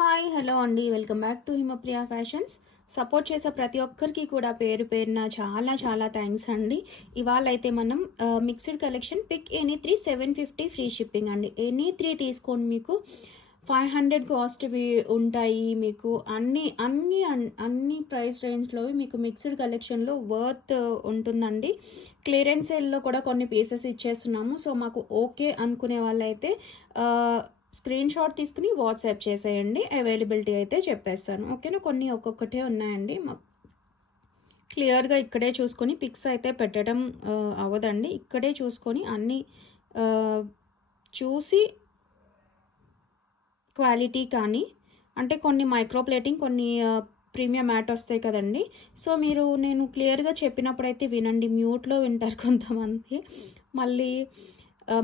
Hi hello అండి, welcome back to Himapriya fashions. Support చేసే ప్రతి ఒక్కరికి కూడా పేరు పేరున చాలా చాలా థ్యాంక్స్ అండి. ఇవాళ అయితే మనం mixed collection pick any 3 750 free shipping అండి. ఎనీ 3 తీసుకోండి, మీకు 500 కాస్ట్వి ఉంటాయి. మీకు అన్ని ప్రైస్ రేంజ్లో మీకు మిక్స్డ్ కలెక్షన్లో వర్త్ ఉంటుందండి. క్లియరెన్స్ సేల్లో కూడా కొన్ని పీసెస్ ఇచ్చేస్తున్నాము. సో మాకు ఓకే అనుకునే వాళ్ళైతే స్క్రీన్ షాట్ తీసుకుని వాట్సాప్ చేసేయండి. అవైలబిలిటీ అయితే చెప్పేస్తాను, ఓకేనా. కొన్ని ఒక్కొక్కటే ఉన్నాయండి, మాకు క్లియర్గా ఇక్కడే చూసుకొని పిక్స్ అయితే పెట్టడం అవ్వదండి. ఇక్కడే చూసుకొని అన్నీ చూసి క్వాలిటీ కానీ, అంటే కొన్ని మైక్రో ప్లేటింగ్, కొన్ని ప్రీమియం మ్యాట్ వస్తాయి కదండి. సో నేను క్లియర్గా చెప్పినప్పుడైతే వినండి. మ్యూట్లో వింటారు కొంతమంది, మళ్ళీ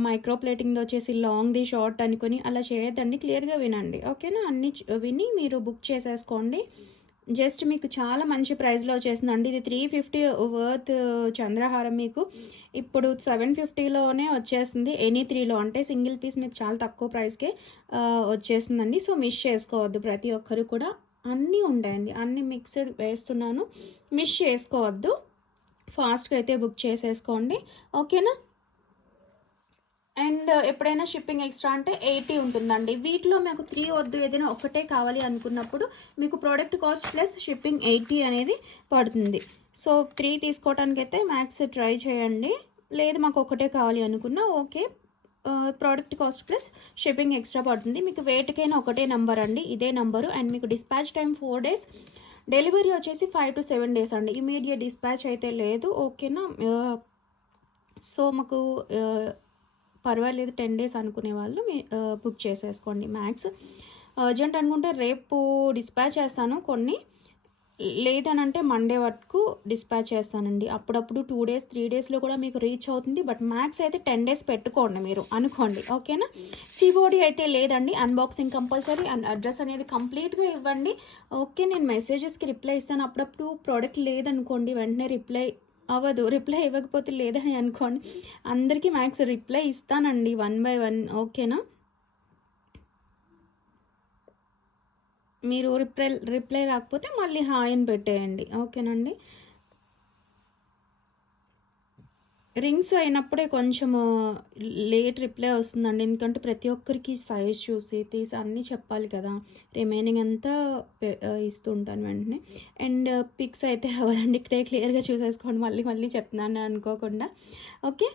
మైక్రో ప్లేటింగ్ది వచ్చేసి లాంగ్ది షార్ట్ అనుకొని అలా చేయొద్దండి. క్లియర్గా వినండి, ఓకేనా. అన్నీ విని మీరు బుక్ చేసేసుకోండి. జస్ట్ మీకు చాలా మంచి ప్రైస్లో వచ్చేసిందండి. ఇది 350 వర్త్ చంద్రహారం మీకు ఇప్పుడు 750లోనే వచ్చేసింది. ఎనీ 3లో అంటే సింగిల్ పీస్ మీకు చాలా తక్కువ ప్రైస్కే వచ్చేసిందండి. సో మిస్ చేసుకోవద్దు ప్రతి ఒక్కరు కూడా. అన్నీ ఉంటాయండి, అన్ని మిక్స్డ్ వేస్తున్నాను, మిస్ చేసుకోవద్దు. ఫాస్ట్గా అయితే బుక్ చేసేసుకోండి, ఓకేనా. అండ్ ఎప్పుడైనా షిప్పింగ్ ఎక్స్ట్రా అంటే 80 ఉంటుందండి. వీటిలో మీకు 3 వద్దు, ఏదైనా ఒకటే కావాలి అనుకున్నప్పుడు మీకు ప్రోడక్ట్ కాస్ట్ ప్లస్ షిప్పింగ్ 80 అనేది పడుతుంది. సో 3 తీసుకోవడానికి అయితే మ్యాక్స్ ట్రై చేయండి. లేదు మాకు ఒకటే కావాలి అనుకున్నా okay, product cost plus shipping extra పడుతుంది. మీకు వెయిట్కైనా ఒకటే నెంబర్ అండి, ఇదే నెంబరు. అండ్ మీకు డిస్పాచ్ టైం 4 days, డెలివరీ వచ్చేసి 5 to 7 days అండి. ఇమీడియట్ డిస్పాచ్ అయితే లేదు, ఓకేనా. సో మాకు పర్వాలేదు 10 days అనుకునే వాళ్ళు బుక్ చేసేసుకోండి. మ్యాక్స్ అర్జెంట్ అనుకుంటే రేపు డిస్పాచ్ చేస్తాను కొన్ని, లేదనంటే మండే వరకు డిస్పాచ్ చేస్తానండి. అప్పుడప్పుడు 2 days 3 daysలో కూడా మీకు రీచ్ అవుతుంది. బట్ మ్యాక్స్ అయితే 10 days పెట్టుకోండి మీరు అనుకోండి, ఓకేనా. సిఓడి అయితే లేదండి, అన్బాక్సింగ్ కంపల్సరీ. అండ్ అడ్రస్ అనేది కంప్లీట్గా ఇవ్వండి, ఓకే. నేను మెసేజెస్కి రిప్లై ఇస్తాను. అప్పుడప్పుడు ప్రోడక్ట్ లేదనుకోండి, వెంటనే రిప్లై అవ్వదు. రిప్లై ఇవ్వకపోతే లేదని అనుకోండి, అందరికీ మ్యాక్స్ రిప్లై ఇస్తానండి 1 by 1, ఓకేనా. మీరు రిప్లై రాకపోతే మళ్ళీ హాయ్ అని పెట్టేయండి, ఓకేనండి. రింగ్స్ అయినప్పుడే కొంచెము లేట్ రిప్లై వస్తుందండి, ఎందుకంటే ప్రతి ఒక్కరికి సైజ్ చూసి తీసి అన్నీ చెప్పాలి కదా. రిమైనింగ్ అంతా ఇస్తూ ఉంటాను వెంటనే. అండ్ పిక్స్ అయితే అవ్వదండి, ఇక్కడే క్లియర్గా చూసేసుకోండి. మళ్ళీ మళ్ళీ చెప్తున్నాను అనుకోకుండా, ఓకే.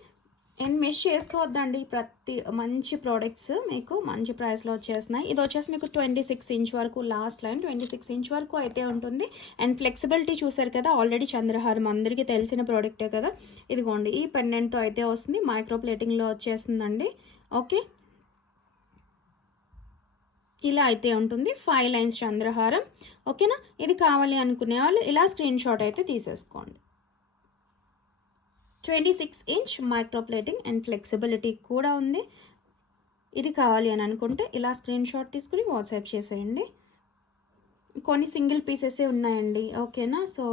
అండ్ మిస్ చేసుకోవద్దండి, ప్రతి మంచి ప్రోడక్ట్స్ మీకు మంచి ప్రైస్లో వచ్చేస్తున్నాయి. ఇది వచ్చేసి మీకు 26 inch వరకు, లాస్ట్ లైన్ 26 inch వరకు అయితే ఉంటుంది. అండ్ ఫ్లెక్సిబిలిటీ చూసారు కదా, ఆల్రెడీ చంద్రహారం అందరికీ తెలిసిన ప్రోడక్టే కదా. ఇదిగోండి ఈ పెండెంట్తో అయితే వస్తుంది, మైక్రో ప్లేటింగ్లో వచ్చేస్తుందండి, ఓకే. ఇలా అయితే ఉంటుంది 5 lines చంద్రహారం, ఓకేనా. ఇది కావాలి అనుకునే వాళ్ళు ఇలా స్క్రీన్ షాట్ అయితే తీసేసుకోండి. 26 inch micro plating and flexibility కూడా ఉంది. ఇది కావాలి అని అనుకుంటే ఇలా స్క్రీన్ షాట్ తీసుకుని వాట్సాప్ చేసేయండి. కొన్ని సింగిల్ పీసెసే ఉన్నాయండి, ఓకేనా. సో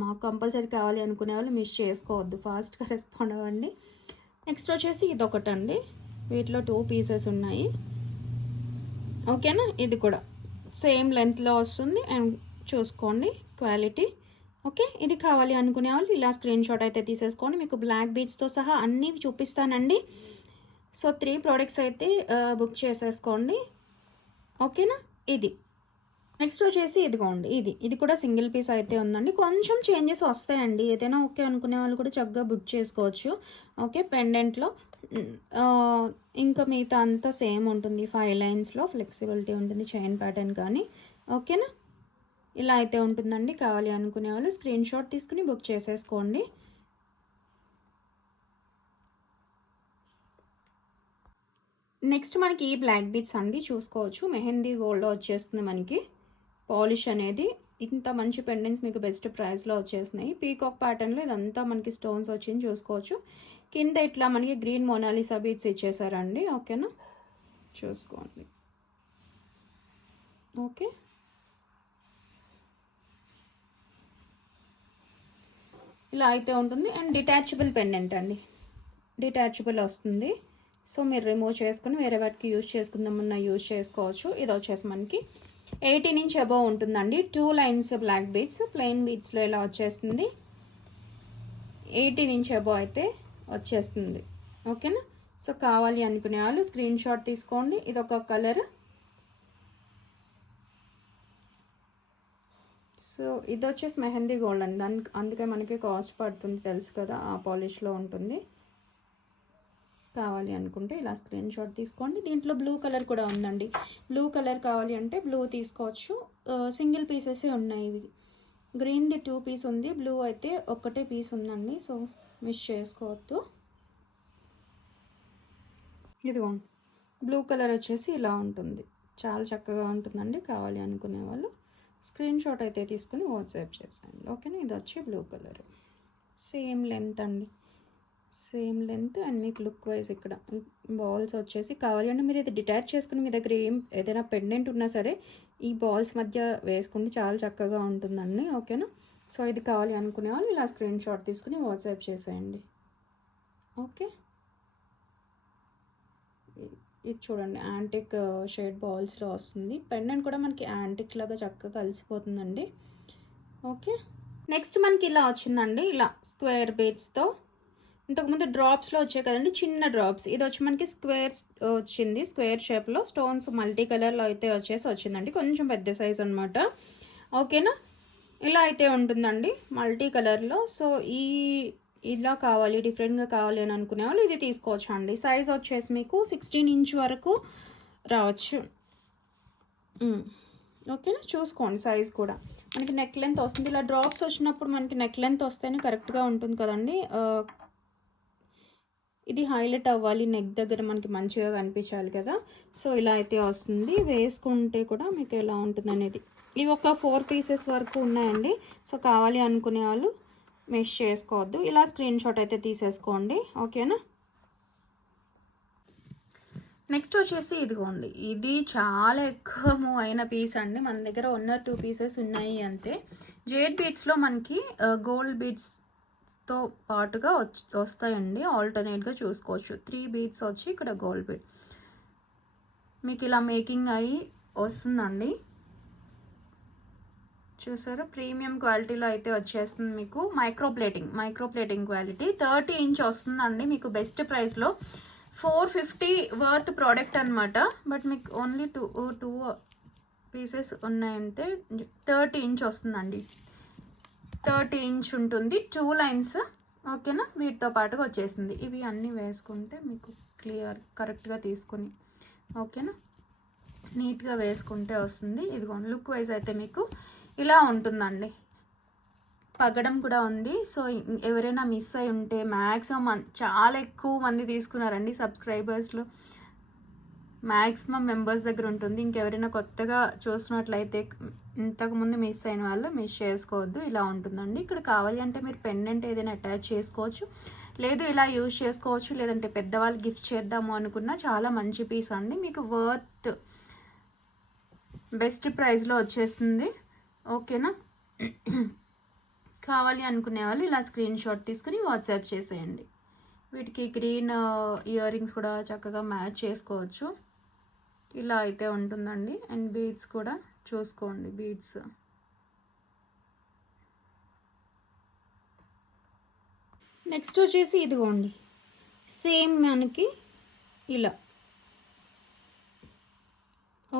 మాకు కంపల్సరీ కావాలి అనుకునే వాళ్ళు మిస్ చేసుకోవద్దు, ఫాస్ట్గా రెస్పాండ్ అవ్వండి. నెక్స్ట్ వచ్చేసి ఇదొకటండి, వీటిలో 2 pieces ఉన్నాయి, ఓకేనా. ఇది కూడా సేమ్ లెంత్లో వస్తుంది. అండ్ చూసుకోండి క్వాలిటీ, ఓకే. ఇది కావాలి అనుకునే వాళ్ళు ఇలా స్క్రీన్ షాట్ అయితే తీసేసుకోండి. మీకు బ్లాక్ బీడ్స్తో సహా అన్నీ చూపిస్తానండి. సో 3 products అయితే బుక్ చేసేసుకోండి, ఓకేనా. ఇది నెక్స్ట్ వచ్చేసి ఇదిగోండి, ఇది కూడా సింగిల్ పీస్ అయితే ఉందండి. కొంచెం చేంజెస్ వస్తాయండి, ఏదైనా ఓకే అనుకునే వాళ్ళు కూడా చక్కగా బుక్ చేసుకోవచ్చు, ఓకే. పెండెంట్లో ఇంకా మిగతా అంతా సేమ్ ఉంటుంది. 5 linesలో ఫ్లెక్సిబిలిటీ ఉంటుంది, చైన్ ప్యాటర్న్ కానీ, ఓకేనా. ఇలా అయితే ఉంటుందండి. కావాలి అనుకునే వాళ్ళు స్క్రీన్ షాట్ తీసుకుని బుక్ చేసేసుకోండి. నెక్స్ట్ మనకి ఈ బ్లాక్ బీడ్స్ అండి, చూసుకోవచ్చు. మెహందీ గోల్డ్లో వచ్చేస్తుంది మనకి పాలిష్ అనేది. ఇంత మంచి పెండెంట్స్ మీకు బెస్ట్ ప్రైస్లో వచ్చేస్తున్నాయి. పీకాక్ ప్యాటర్న్లో ఇదంతా మనకి స్టోన్స్ వచ్చింది చూసుకోవచ్చు. కింద ఇట్లా మనకి గ్రీన్ మోనాలిసా బీడ్స్ ఇచ్చేసారండి, ఓకేనా. చూసుకోండి, ఓకే. ఇలా అయితే ఉంటుంది. అండ్ డిటాచబుల్ పెండెంట్ అండి, డిటాచబుల్ వస్తుంది, సో మీరు రిమూవ్ చేసుకుని వేరే వాటికి యూజ్ చేసుకుందామన్నా యూజ్ చేసుకోవచ్చు. ఇది వచ్చేసి మనకి 18 ఇంచ్ అబోవ్ ఉంటుందండి. 2 లైన్స్ బ్లాక్ బీడ్స్, ప్లెయిన్ బీడ్స్లో ఇలా వచ్చేస్తుంది. 18 ఇంచ్ అబోవ్ అయితే వచ్చేస్తుంది. ఓకేనా. సో కావాలి అనుకునే వాళ్ళు స్క్రీన్ షాట్ తీసుకోండి. ఇది ఒక కలర్. సో ఇది వచ్చేసి మెహందీ గోల్డ్ అండి, అందుకే మనకి కాస్ట్ పడుతుంది తెలుసు కదా, ఆ పాలిష్లో ఉంటుంది. కావాలి అనుకుంటే ఇలా స్క్రీన్ షాట్ తీసుకోండి. దీంట్లో బ్లూ కలర్ కూడా ఉందండి. బ్లూ కలర్ కావాలి అంటే బ్లూ తీసుకోవచ్చు. సింగిల్ పీసెసే ఉన్నాయి. ఇవి గ్రీన్ది 2 పీస్ ఉంది, బ్లూ అయితే ఒక్కటే పీస్ ఉందండి. సో మిస్ చేసుకోవద్దు. ఇదిగోండి బ్లూ కలర్ వచ్చేసి ఇలా ఉంటుంది, చాలా చక్కగా ఉంటుందండి. కావాలి అనుకునే వాళ్ళు స్క్రీన్ షాట్ అయితే తీసుకుని వాట్సాప్ చేసేయండి. ఓకేనా. ఇది వచ్చి బ్లూ కలర్, సేమ్ లెంత్ అండి, సేమ్ లెంత్. అండ్ మీకు లుక్ వైజ్ ఇక్కడ బాల్స్ వచ్చేసి కావాలి అంటే మీరు ఇది డిటాచ్ చేసుకుని మీ దగ్గర ఏదైనా పెండెంట్ ఉన్నా సరే ఈ బాల్స్ మధ్య వేసుకుంటే చాలా చక్కగా ఉంటుందండి. ఓకేనా. సో ఇది కావాలి అనుకునే వాళ్ళు ఇలా స్క్రీన్ షాట్ తీసుకుని వాట్సాప్ చేసేయండి. ఓకే. ఇది చూడండి యాంటిక్ షేడ్ బాల్స్లో వస్తుంది. పెండెంట్ కూడా మనకి యాంటిక్ లాగా చక్కగా కలిసిపోతుందండి. ఓకే. నెక్స్ట్ మనకి ఇలా వచ్చిందండి, ఇలా స్క్వేర్ బీడ్స్తో. ఇంతకుముందు డ్రాప్స్లో వచ్చాయి కదండి, చిన్న డ్రాప్స్. ఇది వచ్చి మనకి స్క్వేర్ వచ్చింది, స్క్వేర్ షేప్లో స్టోన్స్ మల్టీ కలర్లో అయితే వచ్చిందండి, కొంచెం పెద్ద సైజ్ అనమాట. ఓకేనా. ఇలా అయితే ఉంటుందండి మల్టీ కలర్లో. సో ఇలా కావాలి, డిఫరెంట్గా కావాలి అని అనుకునే వాళ్ళు ఇది తీసుకోవచ్చు అండి. సైజ్ వచ్చేసి మీకు 16 ఇంచ్ వరకు రావచ్చు. ఓకేనా. చూసుకోండి సైజ్ కూడా. మనకి నెక్ లెంత్ వస్తుంది. ఇలా డ్రాప్స్ వచ్చినప్పుడు మనకి నెక్ లెంత్ వస్తేనే కరెక్ట్గా ఉంటుంది కదండి. ఇది హైలైట్ అవ్వాలి, నెక్ దగ్గర మనకి మంచిగా కనిపించాలి కదా. సో ఇలా అయితే వస్తుంది. వేసుకుంటే కూడా మీకు ఎలా ఉంటుంది అనేది. ఇవి ఒక 4 పీసెస్ వరకు ఉన్నాయండి. సో కావాలి అనుకునే వాళ్ళు మిస్ చేసుకోవద్దు, ఇలా స్క్రీన్ షాట్ అయితే తీసేసుకోండి. ఓకేనా. నెక్స్ట్ వచ్చేసి ఇదిగోండి, ఇది చాలా ఎక్కువ మూవ్ అయిన పీస్ అండి. మన దగ్గర 1 or 2 పీసెస్ ఉన్నాయి అంతే. జేడ్ బీడ్స్లో మనకి గోల్డ్ బీడ్స్తో పాటుగా వస్తాయండి, ఆల్టర్నేట్గా చూసుకోవచ్చు. 3 బీడ్స్ వచ్చి ఇక్కడ గోల్డ్ బీడ్ మీకు ఇలా మేకింగ్ అయ్యి వస్తుందండి. చూసారా, ప్రీమియం క్వాలిటీలో అయితే వచ్చేస్తుంది మీకు. మైక్రో ప్లేటింగ్ క్వాలిటీ 30 ఇంచ్ వస్తుందండి మీకు. బెస్ట్ ప్రైస్లో 450 వర్త్ ప్రోడక్ట్ అనమాట. బట్ మీకు ఓన్లీ టూ పీసెస్ ఉన్నాయంటే 30 ఇంచ్ వస్తుందండి. 30 ఇంచ్ ఉంటుంది, 2 లైన్స్. ఓకేనా. వీటితో పాటుగా వచ్చేసింది. ఇవి అన్నీ వేసుకుంటే మీకు కరెక్ట్గా తీసుకొని ఓకేనా నీట్గా వేసుకుంటే వస్తుంది. ఇదిగోండి లుక్ వైజ్ అయితే మీకు ఇలా ఉంటుందండి. పగడం కూడా ఉంది. సో ఎవరైనా మిస్ అయి ఉంటే, మ్యాక్సిమం చాలా ఎక్కువ మంది తీసుకున్నారండి సబ్స్క్రైబర్స్లో, మ్యాక్సిమం మెంబర్స్ దగ్గర ఉంటుంది. ఇంకెవరైనా కొత్తగా చూసినట్లయితే ఇంతకుముందు మిస్ అయిన వాళ్ళు మిస్ చేసుకోవద్దు. ఇలా ఉంటుందండి. ఇక్కడ కావాలి అంటే మీరు పెండెంట్ ఏదైనా అటాచ్ చేసుకోవచ్చు, లేదు ఇలా యూజ్ చేసుకోవచ్చు. లేదంటే పెద్దవాళ్ళు గిఫ్ట్ చేద్దాము అనుకున్నా చాలా మంచి పీస్ అండి. మీకు వర్త్ బెస్ట్ ప్రైస్లో వచ్చేస్తుంది. ఓకేనా. కావాలి అనుకునే వాళ్ళు ఇలా స్క్రీన్ షాట్ తీసుకుని వాట్సాప్ చేసేయండి. వీటికి గ్రీన్ ఇయర్ రింగ్స్ కూడా చక్కగా మ్యాచ్ చేసుకోవచ్చు. ఇలా అయితే ఉంటుందండి. అండ్ బీడ్స్ కూడా చూసుకోండి, బీడ్స్ నెక్స్ట్ వచ్చేసి ఇదిగోండి, సేమ్ మనకి ఇలా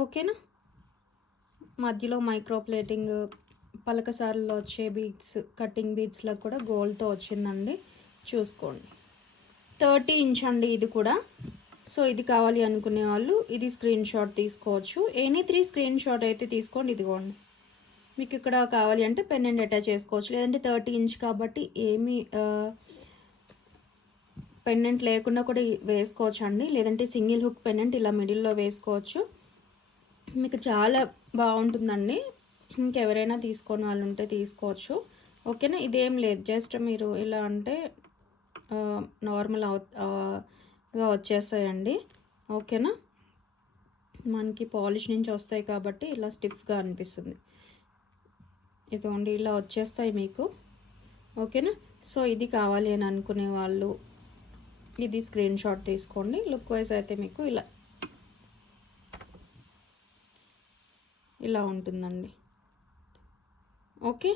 ఓకేనా. మధ్యలో మైక్రో ప్లేటింగ్, పలకసార్లో వచ్చే బీడ్స్, కటింగ్ బీడ్స్లో కూడా గోల్డ్తో వచ్చిందండి. చూసుకోండి 30 ఇంచ్ అండి ఇది కూడా. సో ఇది కావాలి అనుకునే వాళ్ళు ఇది స్క్రీన్ షాట్ తీసుకోవచ్చు. ఎనీ 3 స్క్రీన్ షాట్ అయితే తీసుకోండి. ఇదిగోండి మీకు ఇక్కడ కావాలి అంటే పెండెంట్ అటాచ్ చేసుకోవచ్చు. లేదంటే 30 ఇంచ్ కాబట్టి ఏమీ పెండెంట్ లేకుండా కూడా వేసుకోవచ్చు అండి. లేదంటే సింగిల్ హుక్ పెండెంట్ ఇలా మిడిల్లో వేసుకోవచ్చు. మీకు చాలా బాగుంటుందండి. ఇంకెవరైనా తీసుకొని వాళ్ళు ఉంటే తీసుకోవచ్చు. ఓకేనా. ఇదేం లేదు, జస్ట్ మీరు ఇలా అంటే నార్మల్గా వచ్చేస్తాయండి. ఓకేనా. మనకి పాలిష్ నుంచి వస్తాయి కాబట్టి ఇలా స్టిఫ్గా అనిపిస్తుంది. ఇదిగోండి ఇలా వచ్చేస్తాయి మీకు. ఓకేనా. సో ఇది కావాలి అని అనుకునే వాళ్ళు ఇది స్క్రీన్ షాట్ తీసుకోండి. లుక్ వైజ్ అయితే మీకు ఇలా ఉంటుందండి. ఓకే,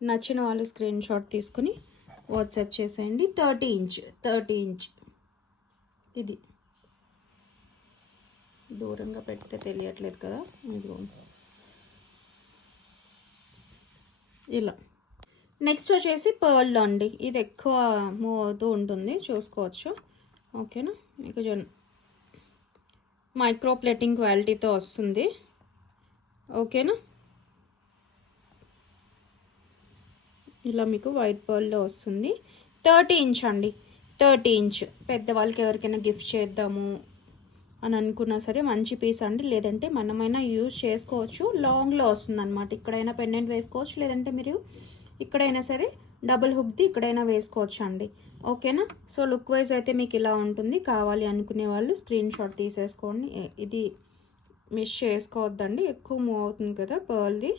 నచ్చిన వాళ్ళు స్క్రీన్ షాట్ తీసుకుని వాట్సాప్ చేసేయండి. 30 ఇంచ్ ఇది దూరంగా పెడితే తెలియట్లేదు కదా, ఇది ఇలా. నెక్స్ట్ వచ్చేసి పర్ల్ అండి. ఇది ఎక్కువ మూవ్ అవుతూ ఉంటుంది, చూసుకోవచ్చు. ఓకేనా, మీకు మైక్రో ప్లేటింగ్ క్వాలిటీతో వస్తుంది. ఓకేనా, ఇలా మీకు వైట్ పర్ల్లో వస్తుంది. 30 ఇంచ్ అండి. 30 ఇంచ్ పెద్దవాళ్ళకి ఎవరికైనా గిఫ్ట్ చేద్దాము అని అనుకున్నా సరే మంచి పీస్ అండి. లేదంటే మనమైనా యూజ్ చేసుకోవచ్చు. లాంగ్లో వస్తుంది అనమాట. ఇక్కడైనా పెండెంట్ వేసుకోవచ్చు, లేదంటే మీరు ఇక్కడైనా సరే డబుల్ హుక్ది ఇక్కడైనా వేసుకోవచ్చు అండి. ఓకేనా, సో లుక్ వైజ్ అయితే మీకు ఇలా ఉంటుంది. కావాలి అనుకునే వాళ్ళు స్క్రీన్ షాట్ తీసేసుకోండి. ఇది మిస్ చేసుకోవద్దండి, ఎక్కువ మూవ్ అవుతుంది కదా పర్ల్ది.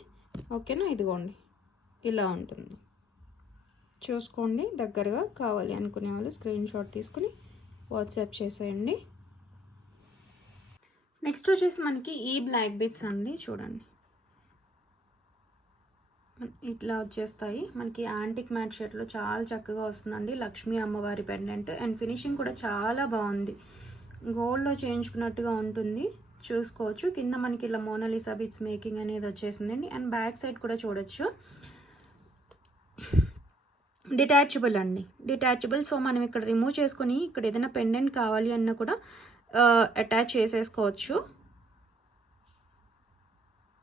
ఓకేనా, ఇదిగోండి ఇలా ఉంటుంది, చూసుకోండి దగ్గరగా. కావాలి అనుకునే వాళ్ళు స్క్రీన్ షాట్ తీసుకుని వాట్సాప్ చేసేయండి. నెక్స్ట్ వచ్చేసి మనకి ఈ బ్లాక్ బీడ్స్ అండి. చూడండి, ఇట్లా వచ్చేస్తాయి మనకి. యాంటిక్ మ్యాట్ షేడ్లో చాలా చక్కగా వస్తుందండి. లక్ష్మీ అమ్మవారి పెండెంట్ అండ్ ఫినిషింగ్ కూడా చాలా బాగుంది. గోల్డ్లో చేయించుకున్నట్టుగా ఉంటుంది, చూసుకోవచ్చు. కింద మనకి ఇలా మోనాలిసా బీడ్స్ మేకింగ్ అనేది వచ్చేసిందండి. అండ్ బ్యాక్ సైడ్ కూడా చూడొచ్చు. డిటాచబుల్ అండి, డిటాచబుల్. సో మనం ఇక్కడ రిమూవ్ చేసుకొని ఇక్కడ ఏదైనా పెండెంట్ కావాలి అన్నా కూడా అటాచ్ చేసేసుకోవచ్చు.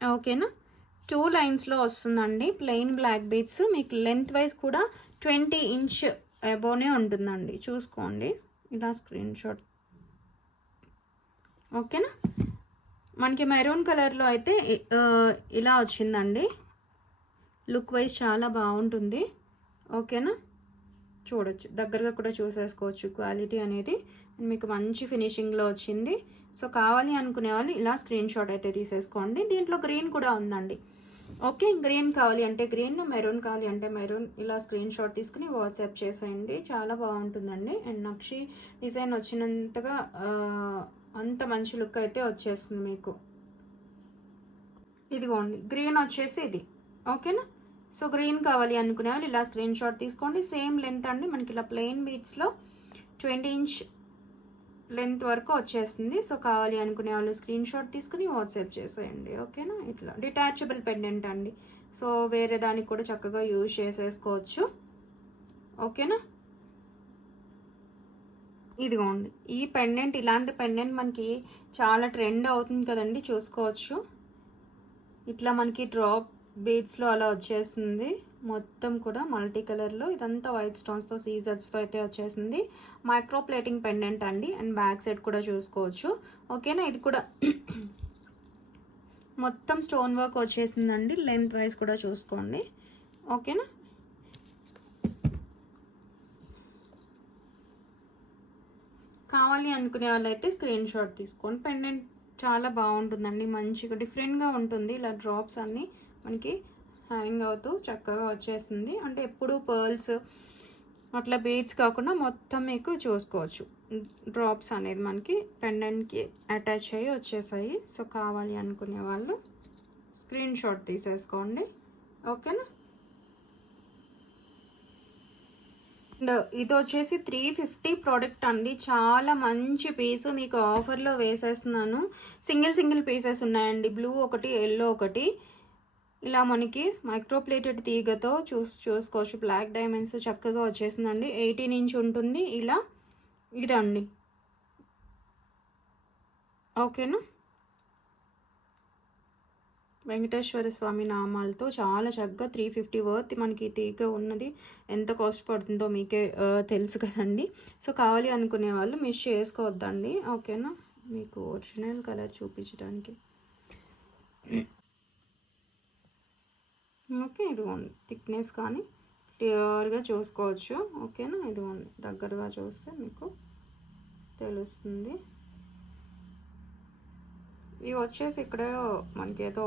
ఓకేనా, 2 లైన్స్లో వస్తుందండి. Plain black beads. మీకు లెంత్ వైజ్ కూడా 20 ఇంచ్ అబోనే ఉంటుందండి, చూసుకోండి. ఇలా స్క్రీన్ షాట్. ఓకేనా, మనకి మెరూన్ కలర్లో అయితే ఇలా వచ్చిందండి. లుక్ వైజ్ చాలా బాగుంటుంది. ఓకేనా, చూడొచ్చు, దగ్గరగా కూడా చూసేసుకోవచ్చు క్వాలిటీ అనేది. మీకు మంచి ఫినిషింగ్లో వచ్చింది. సో కావాలి అనుకునే వాళ్ళు ఇలా స్క్రీన్ షాట్ అయితే తీసేసుకోండి. దీంట్లో గ్రీన్ కూడా ఉందండి. ఓకే, గ్రీన్ కావాలి అంటే గ్రీన్, మెరూన్ కావాలి అంటే మెరూన్. ఇలా స్క్రీన్ షాట్ తీసుకుని వాట్సాప్ చేసేయండి. చాలా బాగుంటుందండి. అండ్ నక్షి డిజైన్ వచ్చినంతగా అంత మంచి లుక్ అయితే వచ్చేస్తుంది మీకు. ఇదిగోండి, గ్రీన్ వచ్చేసి ఇది. ఓకేనా, సో గ్రీన్ కావాలి అనుకునే వాళ్ళు ఇలా స్క్రీన్ షాట్ తీసుకోండి. సేమ్ లెంత్ అండి మనకి. ఇలా ప్లెయిన్ బీడ్స్లో 20 ఇంచ్ లెంత్ వరకు వచ్చేస్తుంది. సో కావాలి అనుకునే వాళ్ళు స్క్రీన్ షాట్ తీసుకుని వాట్సాప్ చేసేయండి. ఓకేనా, ఇట్లా డిటాచబుల్ పెండెంట్ అండి. సో వేరే దానికి కూడా చక్కగా యూజ్ చేసేసుకోవచ్చు. ఓకేనా, ఇదిగోండి ఈ పెండెంట్. ఇలాంటి పెండెంట్ మనకి చాలా ట్రెండ్ అవుతుంది కదండి, చూసుకోవచ్చు. ఇట్లా మనకి డ్రాప్ బీడ్స్లో అలా వచ్చేస్తుంది. మొత్తం కూడా మల్టీ కలర్లో, ఇదంతా వైట్ స్టోన్స్తో సీజర్స్తో అయితే వచ్చేసింది. మైక్రో ప్లేటింగ్ పెండెంట్ అండి. అండ్ బ్యాక్ సైడ్ కూడా చూసుకోవచ్చు. ఓకేనా, ఇది కూడా మొత్తం స్టోన్ వర్క్ వచ్చేసిందండి. లెంత్ వైజ్ కూడా చూసుకోండి. ఓకేనా, కావాలి అనుకునే వాళ్ళైతే స్క్రీన్ షాట్ తీసుకోండి. పెండెంట్ చాలా బాగుంటుందండి, మంచిగా డిఫరెంట్గా ఉంటుంది. ఇలా డ్రాప్స్ అన్నీ మనకి హ్యాంగ్ అవుతూ చక్కగా వచ్చేసింది. అంటే ఎప్పుడు పర్ల్స్ అట్లా బీడ్స్ కాకుండా మొత్తం మీకు చూసుకోవచ్చు. డ్రాప్స్ అనేది మనకి పెండెంట్కి అటాచ్ అయ్యి వచ్చేసాయి. సో కావాలి అనుకునే వాళ్ళు స్క్రీన్ షాట్ తీసేసుకోండి. ఓకేనా, అండ్ ఇది వచ్చేసి 350 ప్రోడక్ట్ అండి. చాలా మంచి పీసు, మీకు ఆఫర్లో వేసేస్తున్నాను. సింగిల్ పీసెస్ ఉన్నాయండి. బ్లూ ఒకటి, ఎల్లో ఒకటి. ఇలా మనకి మైక్రోప్లేటెడ్ తీగతో చూసుకోవచ్చు. బ్లాక్ డైమండ్స్ చక్కగా వచ్చేసిందండి. 18 ఇంచ్ ఉంటుంది. ఇలా ఇదండి. ఓకేనా, వెంకటేశ్వర స్వామి నామాలతో చాలా చక్కగా 350 వర్త్ మనకి తీగ ఉన్నది. ఎంత కాస్ట్ పడుతుందో మీకే తెలుసు కదండి. సో కావాలి అనుకునే వాళ్ళు మిస్ చేసుకోవద్దండి. ఓకేనా, మీకు ఒరిజినల్ కలర్ చూపించడానికి. ఓకే, ఇదిగోండి థిక్నెస్ కానీ క్లియర్గా చూసుకోవచ్చు. ఓకేనా, ఇదిగోండి దగ్గరగా చూస్తే మీకు తెలుస్తుంది. ఇవి వచ్చేసి ఇక్కడ మనకి ఏదో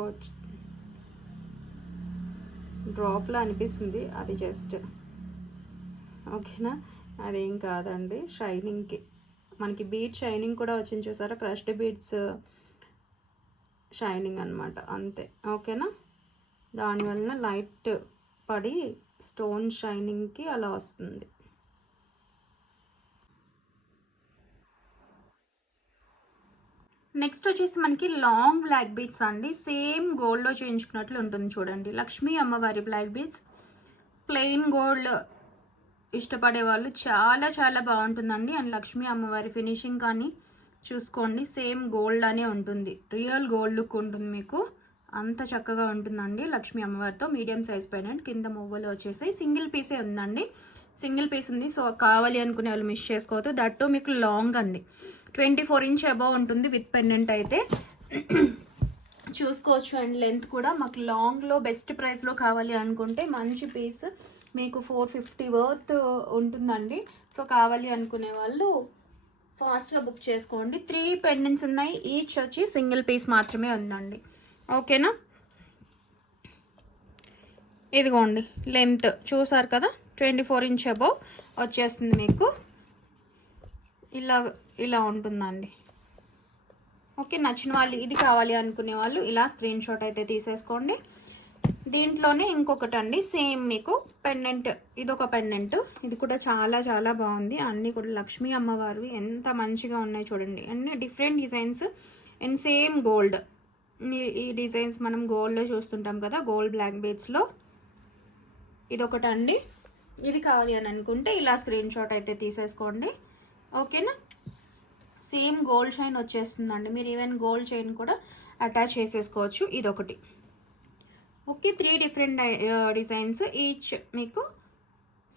డ్రాప్లా అనిపిస్తుంది, అది జస్ట్. ఓకేనా, అదేం కాదండి, షైనింగ్కి మనకి బీడ్ షైనింగ్ కూడా వచ్చింది చూసారా, క్రష్డ్ బీడ్స్ షైనింగ్ అనమాట, అంతే. ఓకేనా, దానివలన లైట్ పడి స్టోన్ షైనింగ్కి అలా వస్తుంది. నెక్స్ట్ వచ్చేసి మనకి లాంగ్ బ్లాక్ బీడ్స్ అండి, సేమ్ గోల్డ్లో చేయించుకున్నట్లు ఉంటుంది చూడండి. లక్ష్మీ అమ్మవారి బ్లాక్ బీడ్స్, ప్లెయిన్ గోల్డ్ ఇష్టపడే వాళ్ళు చాలా చాలా బాగుంటుందండి. అండ్ లక్ష్మీ అమ్మవారి ఫినిషింగ్ కానీ చూసుకోండి, సేమ్ గోల్డ్ అనే ఉంటుంది, రియల్ గోల్డ్ లుక్ ఉంటుంది మీకు, అంత చక్కగా ఉంటుందండి. లక్ష్మీ అమ్మవారితో మీడియం సైజ్ పెండెంట్, కింద మువ్వలు వచ్చేసాయి, సింగిల్ పీసే ఉందండి, సింగిల్ పీస్ ఉంది. సో కావాలి అనుకునే వాళ్ళు మిస్ చేసుకోవద్దు. దట్టు మీకు లాంగ్ అండి, 24 ఇంచ్ అబౌవ్ ఉంటుంది విత్ పెండెంట్ అయితే చూసుకోవచ్చు. అండ్ లెంత్ కూడా మాకు లాంగ్లో బెస్ట్ ప్రైస్లో కావాలి అనుకుంటే మంచి పీస్ మీకు 450 వర్త్ ఉంటుందండి. సో కావాలి అనుకునే వాళ్ళు ఫాస్ట్గా బుక్ చేసుకోండి. 3 పెండెంట్స్ ఉన్నాయి, ఈచ్ వచ్చి సింగిల్ పీస్ మాత్రమే ఉందండి. ఓకేనా, ఇదిగోండి లెంత్ చూసారు కదా, 24 ఇంచ్ అబౌవ్ వచ్చేస్తుంది మీకు, ఇలా ఉంటుందండి. ఓకే, నచ్చిన వాళ్ళు, ఇది కావాలి అనుకునే వాళ్ళు ఇలా స్క్రీన్ షాట్ అయితే తీసేసుకోండి. దీంట్లోనే ఇంకొకటి అండి, సేమ్ మీకు పెండెంట్, ఇదొక పెండెంట్, ఇది కూడా చాలా చాలా బాగుంది. అన్నీ కూడా లక్ష్మీ అమ్మవారు ఎంత మంచిగా ఉన్నాయి చూడండి, అన్ని different designs and same gold. ఈ డిజైన్స్ మనం గోల్డ్లో చూస్తుంటాం కదా, గోల్డ్ బ్లాక్ బీడ్స్లో ఇదొకటి అండి. ఇది కావాలి అని అనుకుంటే ఇలా స్క్రీన్ షాట్ అయితే తీసేసుకోండి. ఓకేనా, సేమ్ గోల్డ్ చైన్ వచ్చేస్తుందండి, మీరు ఈవెన్ గోల్డ్ చైన్ కూడా అటాచ్ చేసేసుకోవచ్చు. ఇదొకటి. ఓకే, 3 డిఫరెంట్ డిజైన్స్, ఈచ్ మీకు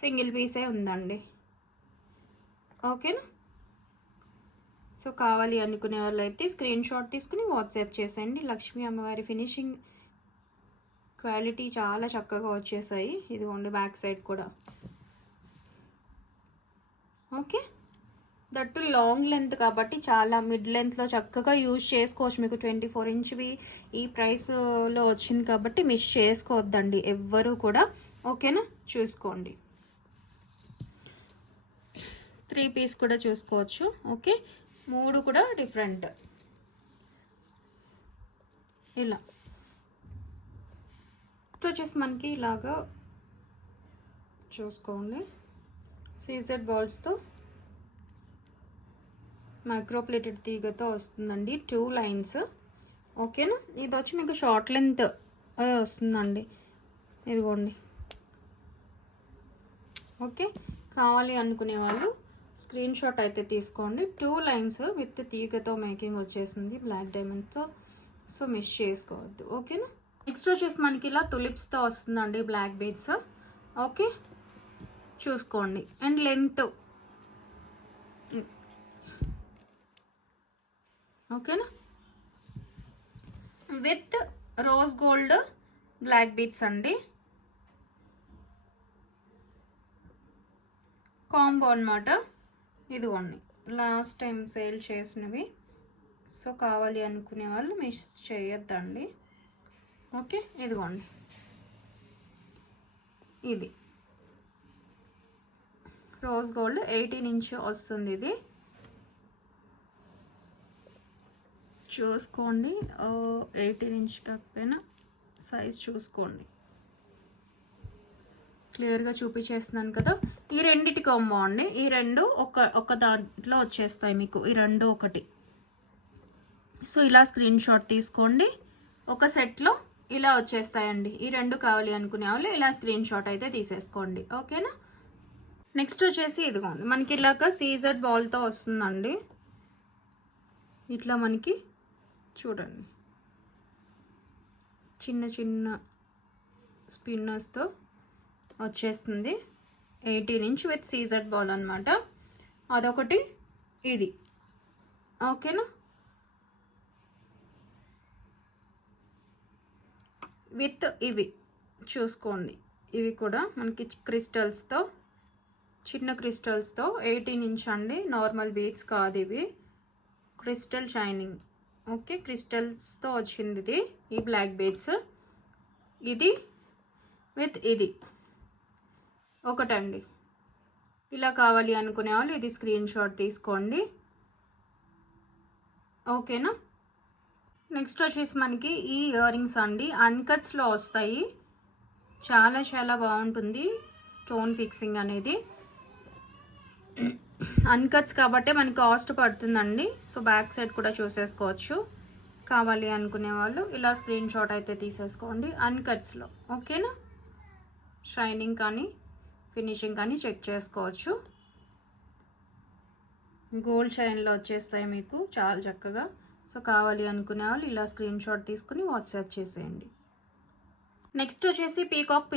సింగిల్ పీసే ఉందండి. ఓకేనా, సో కావాలి అనుకునే వాళ్ళు అయితే స్క్రీన్ షాట్ తీసుకుని వాట్సాప్ చేసేయండి. లక్ష్మీ అమ్మవారి ఫినిషింగ్ క్వాలిటీ చాలా చక్కగా వచ్చేసాయి. ఇదిగోండి బ్యాక్ సైడ్ కూడా. ఓకే, దట్టు లాంగ్ లెంత్ కాబట్టి చాలా మిడ్ లెంత్లో చక్కగా యూజ్ చేసుకోవచ్చు. మీకు 24 ఇంచ్వి ఈ ప్రైస్లో వచ్చింది కాబట్టి మిస్ చేసుకోవద్దండి ఎవ్వరూ కూడా. ఓకేనా, చూసుకోండి. 3 పీస్ కూడా చూసుకోవచ్చు. ఓకే, 3 కూడా డిఫరెంట్, ఇలా వచ్చేసి మనకి ఇలాగా చూసుకోండి, సీజెడ్ బాల్స్తో మైక్రోప్లేటెడ్ తీగతో వస్తుందండి, 2 లైన్స్. ఓకేనా, ఇది వచ్చి మీకు షార్ట్ లెంత్ వస్తుందండి, ఇదిగోండి. ఓకే, కావాలి అనుకునే వాళ్ళు స్క్రీన్ షాట్ అయితే తీసుకోండి. 2 లైన్స్ విత్ తీగతో మేకింగ్ వచ్చేసింది బ్లాక్ డైమండ్తో, సో మిస్ చేసుకోవద్దు. ఓకేనా, నెక్స్ట్ వచ్చేసి మనకి ఇలా తులిప్స్తో వస్తుందండి బ్లాక్ బీడ్స్. ఓకే, చూసుకోండి. అండ్ లెంత్ ఓకేనా, with rose gold black beads అండి, కాంబో అనమాట. ఇదిగోండి లాస్ట్ టైం సేల్ చేసినవి, సో కావాలి అనుకునే వాళ్ళు మిస్ చేయొద్దండి. ఓకే, ఇదిగోండి, ఇది రోజ్ గోల్డ్ 18 ఇంచ్ వస్తుంది. ఇది చూసుకోండి, 18 ఇంచ్ కాకపోయినా సైజ్ చూసుకోండి, క్లియర్గా చూపించేస్తున్నాను కదా. ఈ రెండిటి కాంబో అండి, ఈ రెండు ఒక దాంట్లో వచ్చేస్తాయి మీకు, ఈ రెండు ఒకటి. సో ఇలా స్క్రీన్ షాట్ తీసుకోండి, ఒక సెట్లో ఇలా వచ్చేస్తాయండి. ఈ రెండు కావాలి అనుకునే వాళ్ళు ఇలా స్క్రీన్ షాట్ అయితే తీసేసుకోండి. ఓకేనా, నెక్స్ట్ వచ్చేసి ఇదిగోండి మనకి ఇలాగ సీజెడ్ బాల్తో వస్తుందండి, ఇట్లా మనకి చూడండి చిన్న చిన్న స్పిన్నర్స్తో వచ్చేస్తుంది. 18 ఇంచ్ విత్ సీజెడ్ బాల్ అనమాట, అదొకటి. ఇది ఓకేనా, విత్ ఇవి చూసుకోండి, ఇవి కూడా మనకి క్రిస్టల్స్తో, చిన్న క్రిస్టల్స్తో 18 ఇంచ్ అండి, నార్మల్ బీడ్స్ కాదు ఇవి, క్రిస్టల్ షైనింగ్. ఓకే, క్రిస్టల్స్తో వచ్చింది ఇది, ఈ బ్లాక్ బీడ్స్. ఇది విత్ ఇది ఒకటండి, ఇలా కావాలి అనుకునే వాళ్ళు ఇది స్క్రీన్ షాట్ తీసుకోండి. ఓకేనా. నెక్స్ట్ వచ్చేసి మనకి ఈ ఇయర్ రింగ్స్ అండి, అన్కట్స్లో వస్తాయి. చాలా చాలా బాగుంటుంది స్టోన్ ఫిక్సింగ్ అనేది. అన్కట్స్ కాబట్టి మనకి కాస్ట్ పడుతుందండి. సో బ్యాక్ సైడ్ కూడా చూసేసుకోవచ్చు. కావాలి అనుకునే వాళ్ళు ఇలా స్క్రీన్ షాట్ అయితే తీసేసుకోండి అన్కట్స్లో. ఓకేనా. షైనింగ్ కానీ ఫినిషింగ్ కానీ చెక్ చేసుకోవచ్చు. గోల్డ్ షైన్లో వచ్చేస్తాయి మీకు చాలా చక్కగా. సో కావాలి అనుకునే వాళ్ళు ఇలా స్క్రీన్ షాట్ తీసుకుని వాట్సాప్ చేసేయండి. నెక్స్ట్ వచ్చేసి peacock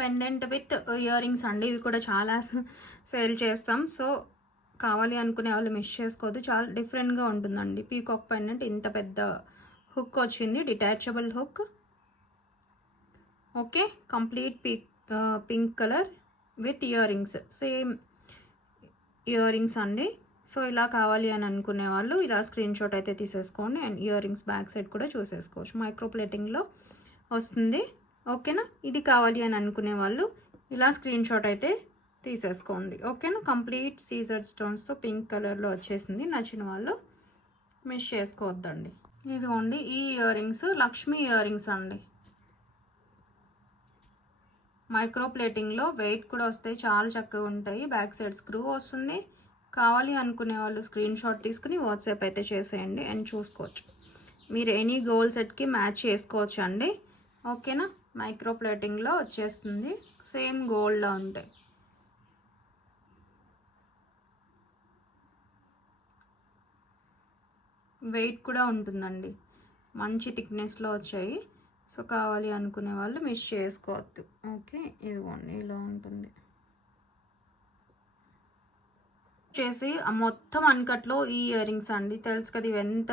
pendant with ear rings అండి. ఇవి కూడా చాలా సేల్ చేస్తాం. సో కావాలి అనుకునే వాళ్ళు మిస్ చేసుకోవద్దు. చాలా డిఫరెంట్గా ఉంటుందండి. పీకాక్ పెండెంట్ ఇంత పెద్ద హుక్ వచ్చింది, detachable hook. Okay, complete pink colour with ear rings, same ear rings అండి. సో ఇలా కావాలి అని అనుకునే వాళ్ళు ఇలా స్క్రీన్ షాట్ అయితే తీసేసుకోండి. And ear rings back side కూడా చూసేసుకోవచ్చు. మైక్రో ప్లేటింగ్లో వస్తుంది. ఓకేనా. ఇది కావాలి అని అనుకునే వాళ్ళు ఇలా స్క్రీన్ షాట్ అయితే తీసేసుకోండి. ఓకేనా. కంప్లీట్ సీజర్ స్టోన్స్తో పింక్ కలర్లో వచ్చేసింది. నచ్చిన వాళ్ళు మిస్ చేసుకోవద్దండి. ఇదిగోండి ఈ ear rings Lakshmi ear rings అండి. మైక్రో ప్లేటింగ్లో వెయిట్ కూడా వస్తాయి, చాలా చక్కగా ఉంటాయి. బ్యాక్ సైడ్ స్క్రూ వస్తుంది. కావాలి అనుకునే వాళ్ళు స్క్రీన్ షాట్ తీసుకుని వాట్సాప్ అయితే చేసేయండి అండ్ చూసుకోవచ్చు. మీరు ఎనీ గోల్డ్ సెట్కి మ్యాచ్ చేసుకోవచ్చు అండి. ఓకేనా. మైక్రో ప్లేటింగ్లో వచ్చేస్తుంది, సేమ్ గోల్డ్లో ఉంటాయి. వెయిట్ కూడా ఉంటుందండి, మంచి థిక్నెస్లో వచ్చాయి. సో కావాలి అనుకునే వాళ్ళు మిస్ చేసుకోవద్దు. ఓకే, ఇదిగోండి ఇలా ఉంటుంది. వచ్చేసి మొత్తం అన్కట్లో ఈ ఇయర్ రింగ్స్ అండి. తెలుసు కదా ఇవి ఎంత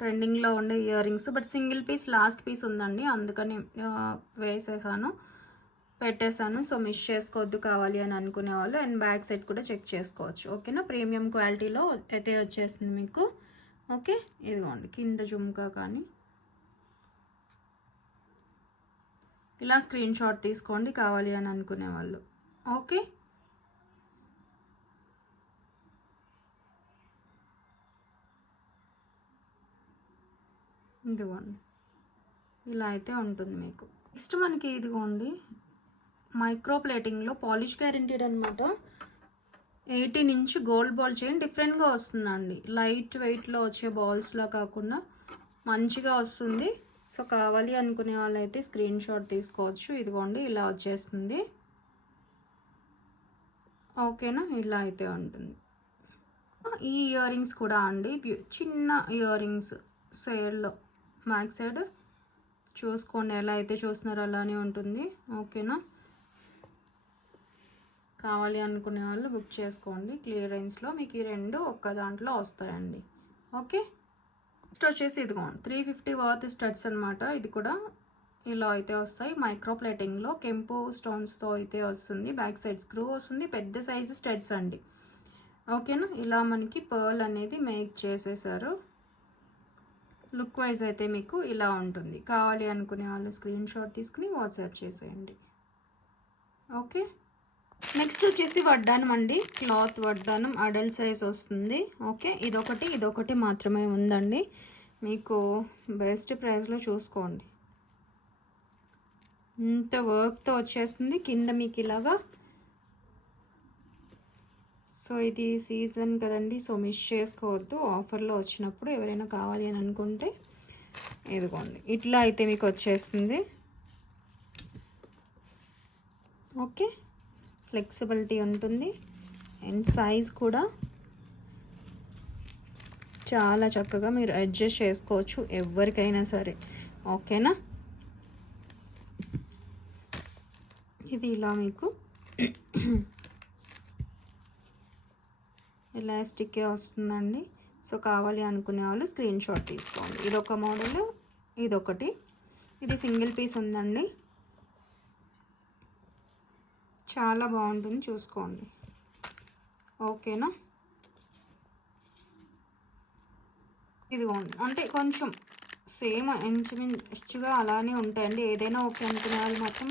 ట్రెండింగ్లో ఉండే ear rings. But single piece last piece ఉందండి, అందుకని వేసేసాను, పెట్టేశాను. సో మిస్ చేసుకోవద్దు కావాలి అని అనుకునే వాళ్ళు. అండ్ బ్యాక్ సైడ్ కూడా చెక్ చేసుకోవచ్చు. ఓకేనా. ప్రీమియం క్వాలిటీలో అయితే వచ్చేస్తుంది మీకు. ఓకే, ఇదిగోండి కింద జుమ్కా కానీ ఇలా స్క్రీన్ షాట్ తీసుకోండి కావాలి అని అనుకునే వాళ్ళు. ఓకే, ఇదిగోండి ఇలా అయితే ఉంటుంది మీకు. నెక్స్ట్ మనకి ఇదిగోండి మైక్రో ప్లేటింగ్లో పాలిష్ గ్యారెంటీడ్ అనమాట. 18 ఇంచ్ గోల్డ్ బాల్ చైన్ డిఫరెంట్గా వస్తుందండి. లైట్ వెయిట్లో వచ్చే బాల్స్లా కాకుండా మంచిగా వస్తుంది. సో కావాలి అనుకునే వాళ్ళైతే స్క్రీన్ షాట్ తీసుకోవచ్చు. ఇదిగోండి ఇలా వచ్చేస్తుంది. ఓకేనా, ఇలా అయితే ఉంటుంది. ఈ ఇయర్ రింగ్స్ కూడా అండి చిన్న ఇయర్ రింగ్స్ సైడ్లో బ్యాక్ సైడ్ చూసుకోండి, ఎలా అయితే చూస్తున్నారో అలానే ఉంటుంది. ఓకేనా. కావాలి అనుకునే వాళ్ళు బుక్ చేసుకోండి. క్లియరెన్స్లో మీకు ఈ రెండు ఒక్క దాంట్లో వస్తాయండి. ఓకే. నెక్స్ట్ వచ్చేసి ఇదిగోండి 350 వర్త్ స్టడ్స్ అనమాట. ఇది కూడా ఇలా అయితే వస్తాయి. మైక్రో ప్లేటింగ్లో కెంపు స్టోన్స్తో అయితే వస్తుంది. బ్యాక్ సైడ్ స్క్రూ వస్తుంది. పెద్ద సైజు స్టడ్స్ అండి. ఓకేనా. ఇలా మనకి పర్ల్ అనేది మేక్ చేసేసారు. లుక్ వైజ్ అయితే మీకు ఇలా ఉంటుంది. కావాలి అనుకునే వాళ్ళు స్క్రీన్ షాట్ తీసుకుని వాట్సాప్ చేసేయండి. ఓకే. నెక్స్ట్ వచ్చేసి వడ్డానం అండి. క్లాత్ వడ్డానం అడల్ట్ సైజ్ వస్తుంది. ఓకే, ఇదొకటి మాత్రమే ఉందండి. మీకు బెస్ట్ ప్రైస్లో చూసుకోండి. ఇంత వర్క్తో వచ్చేస్తుంది కింద మీకు ఇలాగా. సో ఇది సీజన్ కదండి, సో మిస్ చేసుకోవద్దు. ఆఫర్లో వచ్చినప్పుడు ఎవరైనా కావాలి అని అనుకుంటే ఇదిగోండి ఇట్లా అయితే మీకు వచ్చేస్తుంది. ఓకే, ఫ్లెక్సిబిలిటీ ఉంటుంది అండ్ సైజ్ కూడా చాలా చక్కగా మీరు అడ్జస్ట్ చేసుకోవచ్చు ఎవరికైనా సరే. ఓకేనా. ఇది ఇలా మీకు ఎలాస్టిక్కే వస్తుందండి. సో కావాలి అనుకునే వాళ్ళు స్క్రీన్ షాట్ తీసుకోండి. ఇదొక మోడల్, ఇదొకటి. ఇది సింగిల్ పీస్ ఉందండి, చాలా బాగుంటుంది, చూసుకోండి. ఓకేనా. ఇదిగోండి అంటే కొంచెం సేమ్ ఇంచుమించుగా అలానే ఉంటాయండి. ఏదైనా ఓకే అనుకునే వాళ్ళు మాత్రం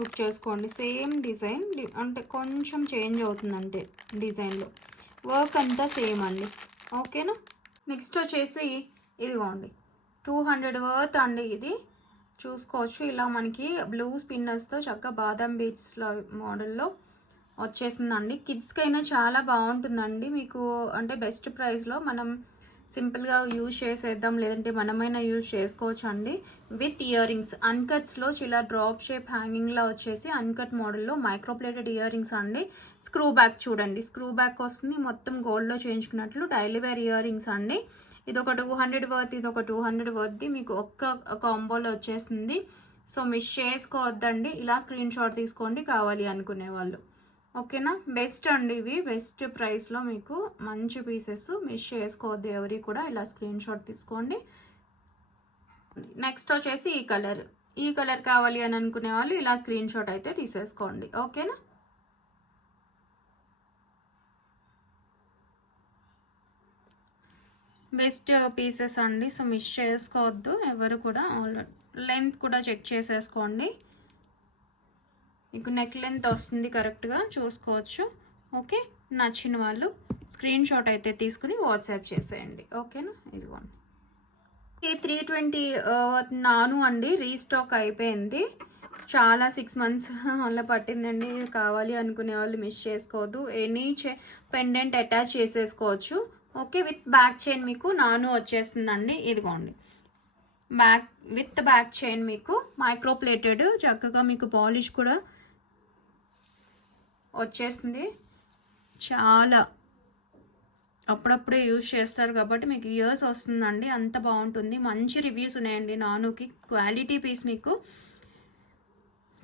బుక్ చేసుకోండి. సేమ్ డిజైన్ అంటే కొంచెం చేంజ్ అవుతుంది, అంటే డిజైన్లో వర్క్ అంతా సేమ్ అండి. ఓకేనా. నెక్స్ట్ వచ్చేసి ఇదిగోండి 200 వర్త్ అండి. ఇది చూసుకోవచ్చు. ఇలా మనకి బ్లూ స్పిన్నర్స్తో చక్కగా బాదం బీట్స్లో మోడల్లో వచ్చేసిందండి. కిడ్స్కైనా చాలా బాగుంటుందండి. మీకు అంటే బెస్ట్ ప్రైస్లో మనం సింపుల్గా యూజ్ చేసేద్దాం, లేదంటే మనమైనా యూజ్ చేసుకోవచ్చు అండి. విత్ ఇయర్ రింగ్స్ అన్కట్స్లో ఇలా డ్రాప్ షేప్ హ్యాంగింగ్లో వచ్చేసి అన్కట్ మోడల్లో మైక్రోప్లేటెడ్ ఇయర్ రింగ్స్ అండి. స్క్రూ బ్యాక్ చూడండి, స్క్రూ బ్యాక్ వస్తుంది. మొత్తం గోల్డ్లో చేయించుకున్నట్లు డైలీ వేర్ ఇయర్ రింగ్స్ అండి. ఇది ఒక 200 వర్త్, ఇది ఒక 200 వర్త్ది మీకు ఒక్క కాంబోలో వచ్చేస్తుంది. సో మిస్ చేసుకోవద్దండి. ఇలా స్క్రీన్ షాట్ తీసుకోండి కావాలి అనుకునే వాళ్ళు. ఓకేనా. బెస్ట్ అండి, ఇవి బెస్ట్ ప్రైస్లో మీకు మంచి పీసెస్. మిస్ చేసుకోవద్దు ఎవరి కూడా. ఇలా స్క్రీన్ షాట్ తీసుకోండి. నెక్స్ట్ వచ్చేసి ఈ కలర్ కావాలి అని అనుకునే వాళ్ళు ఇలా స్క్రీన్ షాట్ అయితే తీసేసుకోండి. ఓకేనా. బెస్ట్ పీసెస్ అండి. సో మిస్ చేసుకోవద్దు ఎవరు కూడా. లెంత్ కూడా చెక్ చేసేసుకోండి. మీకు నెక్ లెంత్ వస్తుంది కరెక్ట్గా చూసుకోవచ్చు. ఓకే. నచ్చిన వాళ్ళు స్క్రీన్ షాట్ అయితే తీసుకుని వాట్సాప్ చేసేయండి. ఓకేనా. ఇదిగోండి ఈ 320 నాను అండి. రీస్టాక్ అయిపోయింది. చాలా 6 months అలా పట్టిందండి. కావాలి అనుకునే వాళ్ళు మిస్ చేసుకోవద్దు. ఎనీ పెండెంట్ అటాచ్ చేసేసుకోవచ్చు. ఓకే. విత్ బ్యాక్ చైన్ మీకు నాను వచ్చేస్తుందండి. ఇదిగోండి విత్ బ్యాక్ చైన్ మీకు మైక్రోప్లేటెడ్ చక్కగా మీకు పాలిష్ కూడా వచ్చేసింది. చాలా అప్పుడప్పుడే యూజ్ చేస్తారు కాబట్టి మీకు ఇయర్స్ వస్తుందండి. అంత బాగుంటుంది. మంచి రివ్యూస్ ఉన్నాయండి నానుకి. క్వాలిటీ పీస్ మీకు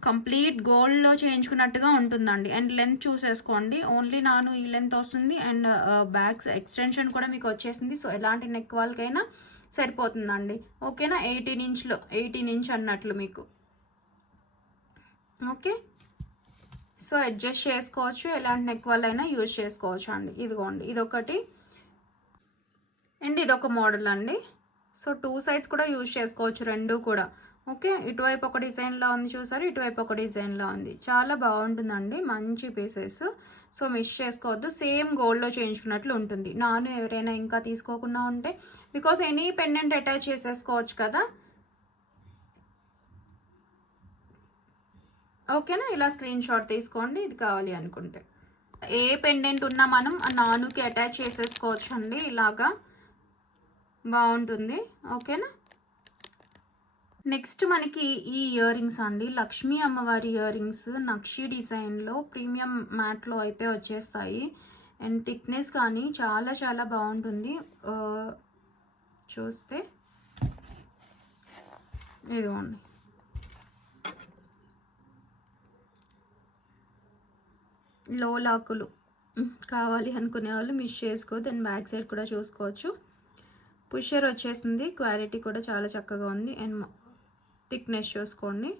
కంప్లీట్ గోల్డ్లో చేయించుకున్నట్టుగా ఉంటుందండి. And length చూసేసుకోండి. ఓన్లీ నాను ఈ లెంత్ వస్తుంది. అండ్ బ్యాక్ ఎక్స్టెన్షన్ కూడా మీకు వచ్చేసింది. సో ఎలాంటి నెక్ వాళ్ళకైనా సరిపోతుందండి. ఓకేనా. 18 ఇంచ్ అన్నట్లు మీకు. ఓకే. సో అడ్జస్ట్ చేసుకోవచ్చు. ఎలాంటి నెక్ వాళ్ళైనా యూజ్ చేసుకోవచ్చు అండి. ఇదిగోండి ఇదొకటి అండ్ ఇదొక మోడల్ అండి. సో 2 sides కూడా యూజ్ చేసుకోవచ్చు, రెండు కూడా. ఓకే. ఇటువైపు ఒక డిజైన్లో ఉంది చూసారు, ఇటువైపు ఒక డిజైన్లో ఉంది. చాలా బాగుంటుందండి. మంచి పీసెస్. సో మిస్ చేసుకోవద్దు. సేమ్ గోల్డ్లో చేయించుకున్నట్లు ఉంటుంది. నాను ఎవరైనా ఇంకా తీసుకోకుండా ఉంటే బికాస్ ఎనీ పెండెంట్ అటాచ్ చేసేసుకోవచ్చు కదా. ఓకేనా. ఇలా స్క్రీన్ షాట్ తీసుకోండి ఇది కావాలి అనుకుంటే. ఏ పెండెంట్ ఉన్నా మనం ఆ నానుకి అటాచ్ చేసేసుకోవచ్చు అండి. ఇలాగా బాగుంటుంది. ఓకేనా. నెక్స్ట్ మనకి ఈ ఇయర్ రింగ్స్ అండి. లక్ష్మీ అమ్మవారి ఇయర్ రింగ్స్ నక్షి డిజైన్లో ప్రీమియం మ్యాట్లో అయితే వచ్చేస్తాయి. అండ్ థిక్నెస్ కానీ చాలా చాలా బాగుంటుంది. చూస్తే ఇదిగోండి లో లాకులు కావాలి అనుకునే వాళ్ళు మిస్ చేసుకోవద్దు. అండ్ బ్యాక్ సైడ్ కూడా చూసుకోవచ్చు. పుషర్ వచ్చేసింది. క్వాలిటీ కూడా చాలా చక్కగా ఉంది. అండ్ థిక్నెస్ చూసుకోండి.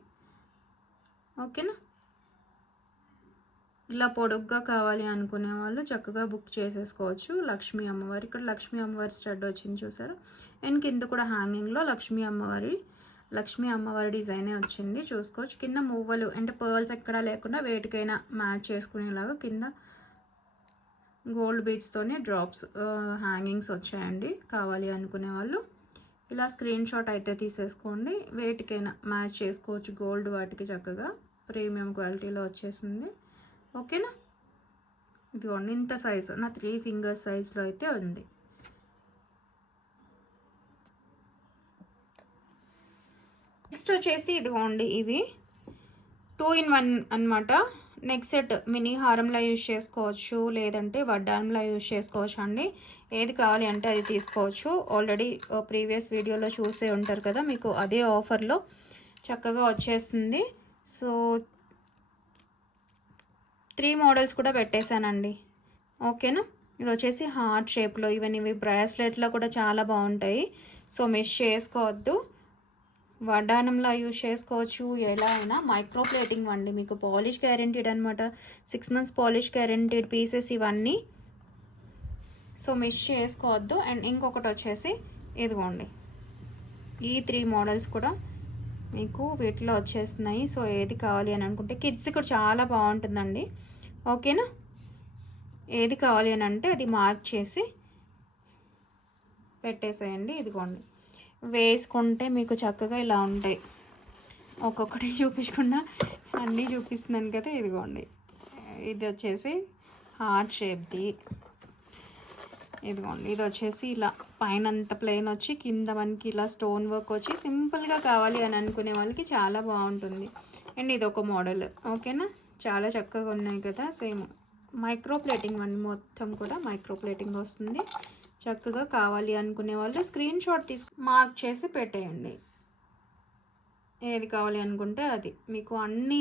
ఓకేనా. ఇలా పొడుగ్గా కావాలి అనుకునే వాళ్ళు చక్కగా బుక్ చేసేసుకోవచ్చు. లక్ష్మీ అమ్మవారి, ఇక్కడ లక్ష్మీ అమ్మవారి స్టడ్ వచ్చింది చూసారు. అండ్ కింద కూడా హ్యాంగింగ్లో లక్ష్మీ అమ్మవారి డిజైనే వచ్చింది చూసుకోవచ్చు. కింద మువ్వలు అంటే పర్ల్స్ ఎక్కడా లేకుండా వేటికైనా మ్యాచ్ చేసుకునేలాగా కింద గోల్డ్ బీడ్స్తోనే డ్రాప్స్ హ్యాంగింగ్స్ వచ్చాయండి. కావాలి అనుకునే వాళ్ళు ఇలా స్క్రీన్ షాట్ అయితే తీసేసుకోండి. వేటికైనా మ్యాచ్ చేసుకోవచ్చు. గోల్డ్ వాటికి చక్కగా ప్రీమియం క్వాలిటీలో వచ్చేసింది. ఓకేనా. ఇదిగోండి ఇంత సైజు నా 3 fingers సైజులో అయితే ఉంది. నెక్స్ట్ వచ్చేసి ఇదిగోండి ఇవి 2 in 1 అనమాట. నెక్ సెట్ మినీ హారంలో యూజ్ చేసుకోవచ్చు, లేదంటే వడ్డానంలో యూజ్ చేసుకోవచ్చు అండి. ఏది కావాలి అంటే అది తీసుకోవచ్చు. ఆల్రెడీ ప్రీవియస్ వీడియోలో చూసే ఉంటారు కదా, మీకు అదే ఆఫర్లో చక్కగా వచ్చేస్తుంది. సో 3 మోడల్స్ కూడా పెట్టేశానండి. ఓకేనా. ఇది వచ్చేసి హార్ట్ షేప్లో. ఇవి బ్రాస్లెట్లో కూడా చాలా బాగుంటాయి. సో మిస్ చేసుకోవద్దు. వడ్డానంలో యూజ్ చేసుకోవచ్చు. ఎలా అయినా మైక్రో ప్లేటింగ్ అండి. మీకు పాలిష్ గ్యారెంటీడ్ అనమాట. 6 months పాలిష్ గ్యారెంటీడ్ పీసెస్ ఇవన్నీ. సో మిస్ చేసుకోవద్దు. అండ్ ఇంకొకటి వచ్చేసి ఇదిగోండి ఈ 3 మోడల్స్ కూడా మీకు వీటిలో వచ్చేస్తున్నాయి. సో ఏది కావాలి అని అనుకుంటే కిడ్స్ కూడా చాలా బాగుంటుందండి. ఓకేనా, ఏది కావాలి అని అంటే అది మార్క్ చేసి పెట్టేసేయండి. ఇదిగోండి, వేసుకుంటే మీకు చక్కగా ఇలా ఉంటాయి. ఒక్కొక్కటి చూపించకుండా అన్నీ చూపిస్తున్నాను కదా. ఇదిగోండి, ఇది వచ్చేసి హార్ట్ షేప్ది. ఇదిగోండి, ఇది వచ్చేసి ఇలా పైన అంత ప్లెయిన్ వచ్చి కింద మనకి ఇలా స్టోన్ వర్క్ వచ్చి సింపుల్గా కావాలి అని అనుకునే వాళ్ళకి చాలా బాగుంటుంది. అండ్ ఇది ఒక మోడల్. ఓకేనా, చాలా చక్కగా ఉన్నాయి కదా. సేమ్ మైక్రో ప్లేటింగ్ అండి, మొత్తం కూడా మైక్రో ప్లేటింగ్ వస్తుంది. చక్కగా కావాలి అనుకునే వాళ్ళు స్క్రీన్ షాట్ మార్క్ చేసి పెట్టేయండి. ఏది కావాలి అనుకుంటే అది. మీకు అన్ని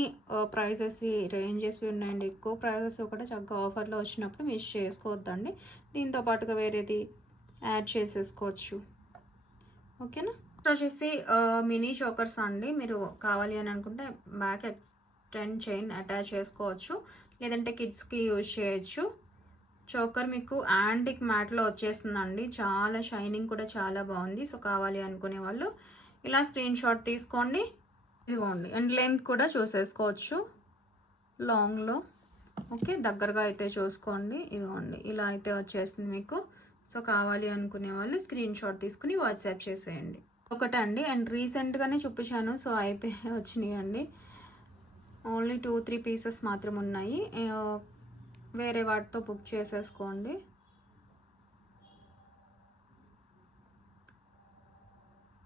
ప్రైజెస్వి రేంజెస్వి ఉన్నాయండి. ఎక్కువ ప్రైజెస్ కూడా చక్కగా ఆఫర్లో వచ్చినప్పుడు మిస్ చేసుకోవద్దండి. దీంతో పాటుగా వేరేది యాడ్ చేసేసుకోవచ్చు. ఓకేనా, వచ్చేసి మినీ చోకర్స్ అండి. మీరు కావాలి అని అనుకుంటే బ్యాక్ ఎక్స్టెండ్ చైన్ అటాచ్ చేసుకోవచ్చు, లేదంటే కిడ్స్కి యూజ్ చేయొచ్చు. చోకర్ మీకు యాంటిక్ మ్యాట్లో వచ్చేస్తుందండి. చాలా షైనింగ్ కూడా చాలా బాగుంది. సో కావాలి అనుకునే వాళ్ళు ఇలా స్క్రీన్ షాట్ తీసుకోండి. ఇదిగోండి, అండ్ లెంత్ కూడా చూసేసుకోవచ్చు లాంగ్లో. ఓకే, దగ్గరగా అయితే చూసుకోండి. ఇదిగోండి, ఇలా అయితే వచ్చేస్తుంది మీకు. సో కావాలి అనుకునే వాళ్ళు స్క్రీన్ షాట్ తీసుకుని వాట్సాప్ చేసేయండి. ఒకటండి, అండ్ రీసెంట్గానే చూపించాను. సో వచ్చినాయి అండి. ఓన్లీ 2-3 పీసెస్ మాత్రం ఉన్నాయి. వేరే వాటితో బుక్ చేసేసుకోండి.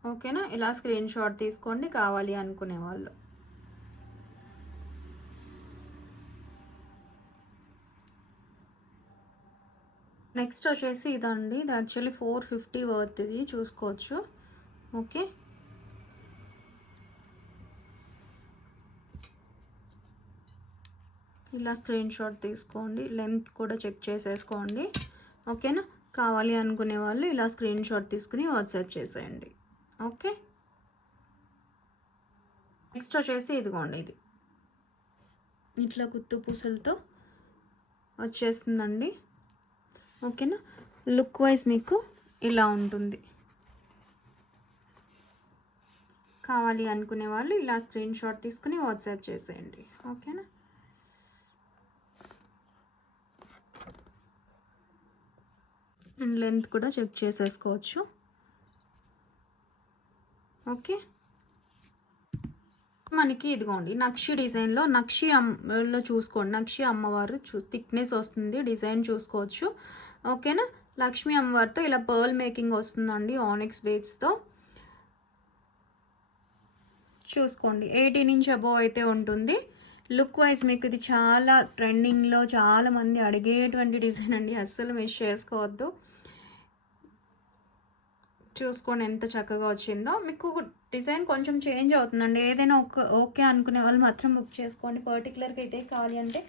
ఓకేనా, ఇలా స్క్రీన్ షాట్ తీసుకోండి కావాలి అనుకునే వాళ్ళు. నెక్స్ట్ వచ్చేసి ఇదండి. ఇది యాక్చువల్లీ 450 వర్త్, ఇది చూసుకోవచ్చు. ఓకే, ఇలా స్క్రీన్ షాట్ తీసుకోండి, లెంత్ కూడా చెక్ చేసేసుకోండి. ఓకేనా, కావాలి అనుకునే వాళ్ళు ఇలా స్క్రీన్ షాట్ తీసుకుని వాట్సాప్ చేసేయండి. ఓకే, నెక్స్ట్ వచ్చేసి ఇదిగోండి, ఇది ఇట్లా కుత్తు పూసలతో వచ్చేస్తుందండి. ఓకేనా, లుక్ వైజ్ మీకు ఇలా ఉంటుంది. కావాలి అనుకునే వాళ్ళు ఇలా స్క్రీన్ షాట్ తీసుకుని వాట్సాప్ చేసేయండి. ఓకేనా, అండ్ లెంత్ కూడా చెక్ చేసేసుకోవచ్చు. ఓకే, మనకి ఇదిగోండి నక్షి డిజైన్లో, నక్షిలో చూసుకోండి. నక్షి అమ్మవారు థిక్నెస్ వస్తుంది, డిజైన్ చూసుకోవచ్చు. ఓకేనా, లక్ష్మీ అమ్మవారితో ఇలా పర్ల్ మేకింగ్ వస్తుందండి ఆనిక్స్ బేస్తో. చూసుకోండి, 18 ఇంచ్ అబోవ్ అయితే ఉంటుంది. లుక్ వైజ్ మీకు ఇది చాలా ట్రెండింగ్లో చాలా మంది అడిగేటువంటి డిజైన్ అండి. అస్సలు మిస్ చేసుకోవద్దు. చూసుకోండి ఎంత చక్కగా వచ్చిందో. మీకు డిజైన్ కొంచెం చేంజ్ అవుతుందండి. ఏదైనా ఓకే అనుకునే వాళ్ళు మాత్రం బుక్ చేసుకోండి. పర్టికులర్గా ఇదే కావాలి అంటే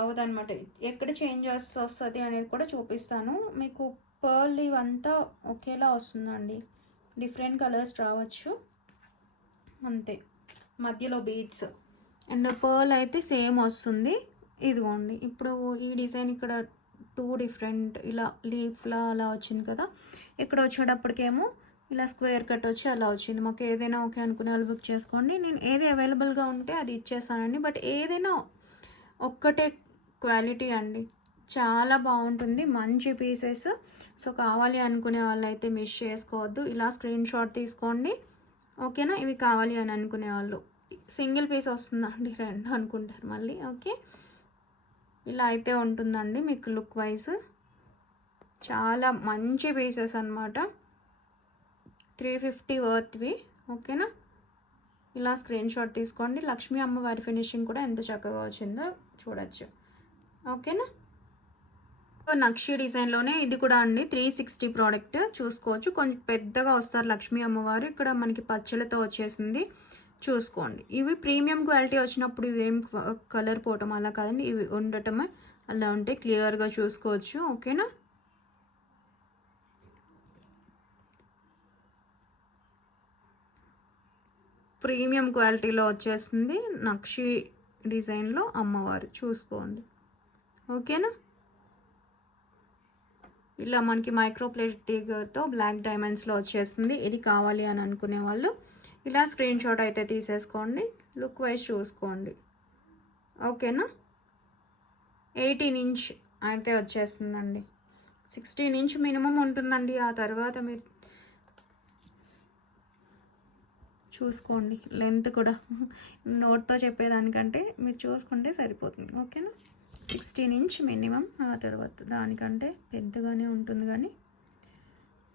అవదనమాట. ఎక్కడ చేంజ్ వస్తుంది అనేది కూడా చూపిస్తాను మీకు. పర్ల్ ఇవంతా ఒకేలా వస్తుందండి, డిఫరెంట్ కలర్స్ రావచ్చు అంతే. మధ్యలో బీడ్స్ అండ్ పర్ల్ అయితే సేమ్ వస్తుంది. ఇదిగోండి, ఇప్పుడు ఈ డిజైన్ ఇక్కడ 2 డిఫరెంట్ ఇలా లీఫ్లా అలా వచ్చింది కదా. ఇక్కడ వచ్చేటప్పటికేమో ఇలా స్క్వేర్ కట్ వచ్చి అలా వచ్చింది. మాకు ఏదైనా ఓకే అనుకునే వాళ్ళు బుక్ చేసుకోండి. నేను ఏది అవైలబుల్గా ఉంటే అది ఇచ్చేస్తానండి. బట్ ఏదైనా ఒక్కటే క్వాలిటీ అండి, చాలా బాగుంటుంది, మంచి పీసెస్. సో కావాలి అనుకునే వాళ్ళు అయితే మిస్ చేసుకోవద్దు. ఇలా స్క్రీన్ షాట్ తీసుకోండి. ఓకేనా, ఇవి కావాలి అని అనుకునే వాళ్ళు. సింగిల్ పీస్ వస్తుందండి, 2 అనుకుంటారు మళ్ళీ. ఓకే, ఇలా అయితే ఉంటుందండి మీకు లుక్ వైజ్. చాలా మంచి పీసెస్ అనమాట, 350 వర్త్వి. ఓకేనా, ఇలా స్క్రీన్ షాట్ తీసుకోండి. లక్ష్మీ అమ్మవారి ఫినిషింగ్ కూడా ఎంత చక్కగా వచ్చిందో చూడొచ్చు. ఓకేనా, నక్షి డిజైన్లోనే ఇది కూడా అండి. 360 ప్రోడక్ట్ చూసుకోవచ్చు. కొంచెం పెద్దగా వస్తారు లక్ష్మీ అమ్మవారు. ఇక్కడ మనకి పచ్చలతో వచ్చేసింది, చూసుకోండి. ఇవి ప్రీమియం క్వాలిటీ వచ్చినప్పుడు ఇవేం కలర్ పోవటం అలా కాదండి, ఇవి ఉండటమే అలా ఉంటే క్లియర్గా చూసుకోవచ్చు. ఓకేనా, ప్రీమియం క్వాలిటీలో వచ్చేస్తుంది నక్షి డిజైన్లో అమ్మవారు, చూసుకోండి. ఓకేనా, ఇలా మనకి మైక్రో ప్లేటింగ్తో బ్లాక్ డైమండ్స్లో వచ్చేస్తుంది. ఇది కావాలి అని అనుకునే వాళ్ళు ఇలా స్క్రీన్ షాట్ అయితే తీసేసుకోండి, లుక్ వైజ్ చూసుకోండి. ఓకేనా, 18 ఇంచ్ అయితే వచ్చేస్తుందండి. 16 ఇంచ్ మినిమం ఉంటుందండి. ఆ తర్వాత మీరు చూసుకోండి లెంత్ కూడా, నోట్తో చెప్పేదానికంటే మీరు చూసుకుంటే సరిపోతుంది. ఓకేనా, 16 ఇంచ్ మినిమం. ఆ తర్వాత దానికంటే పెద్దగానే ఉంటుంది కానీ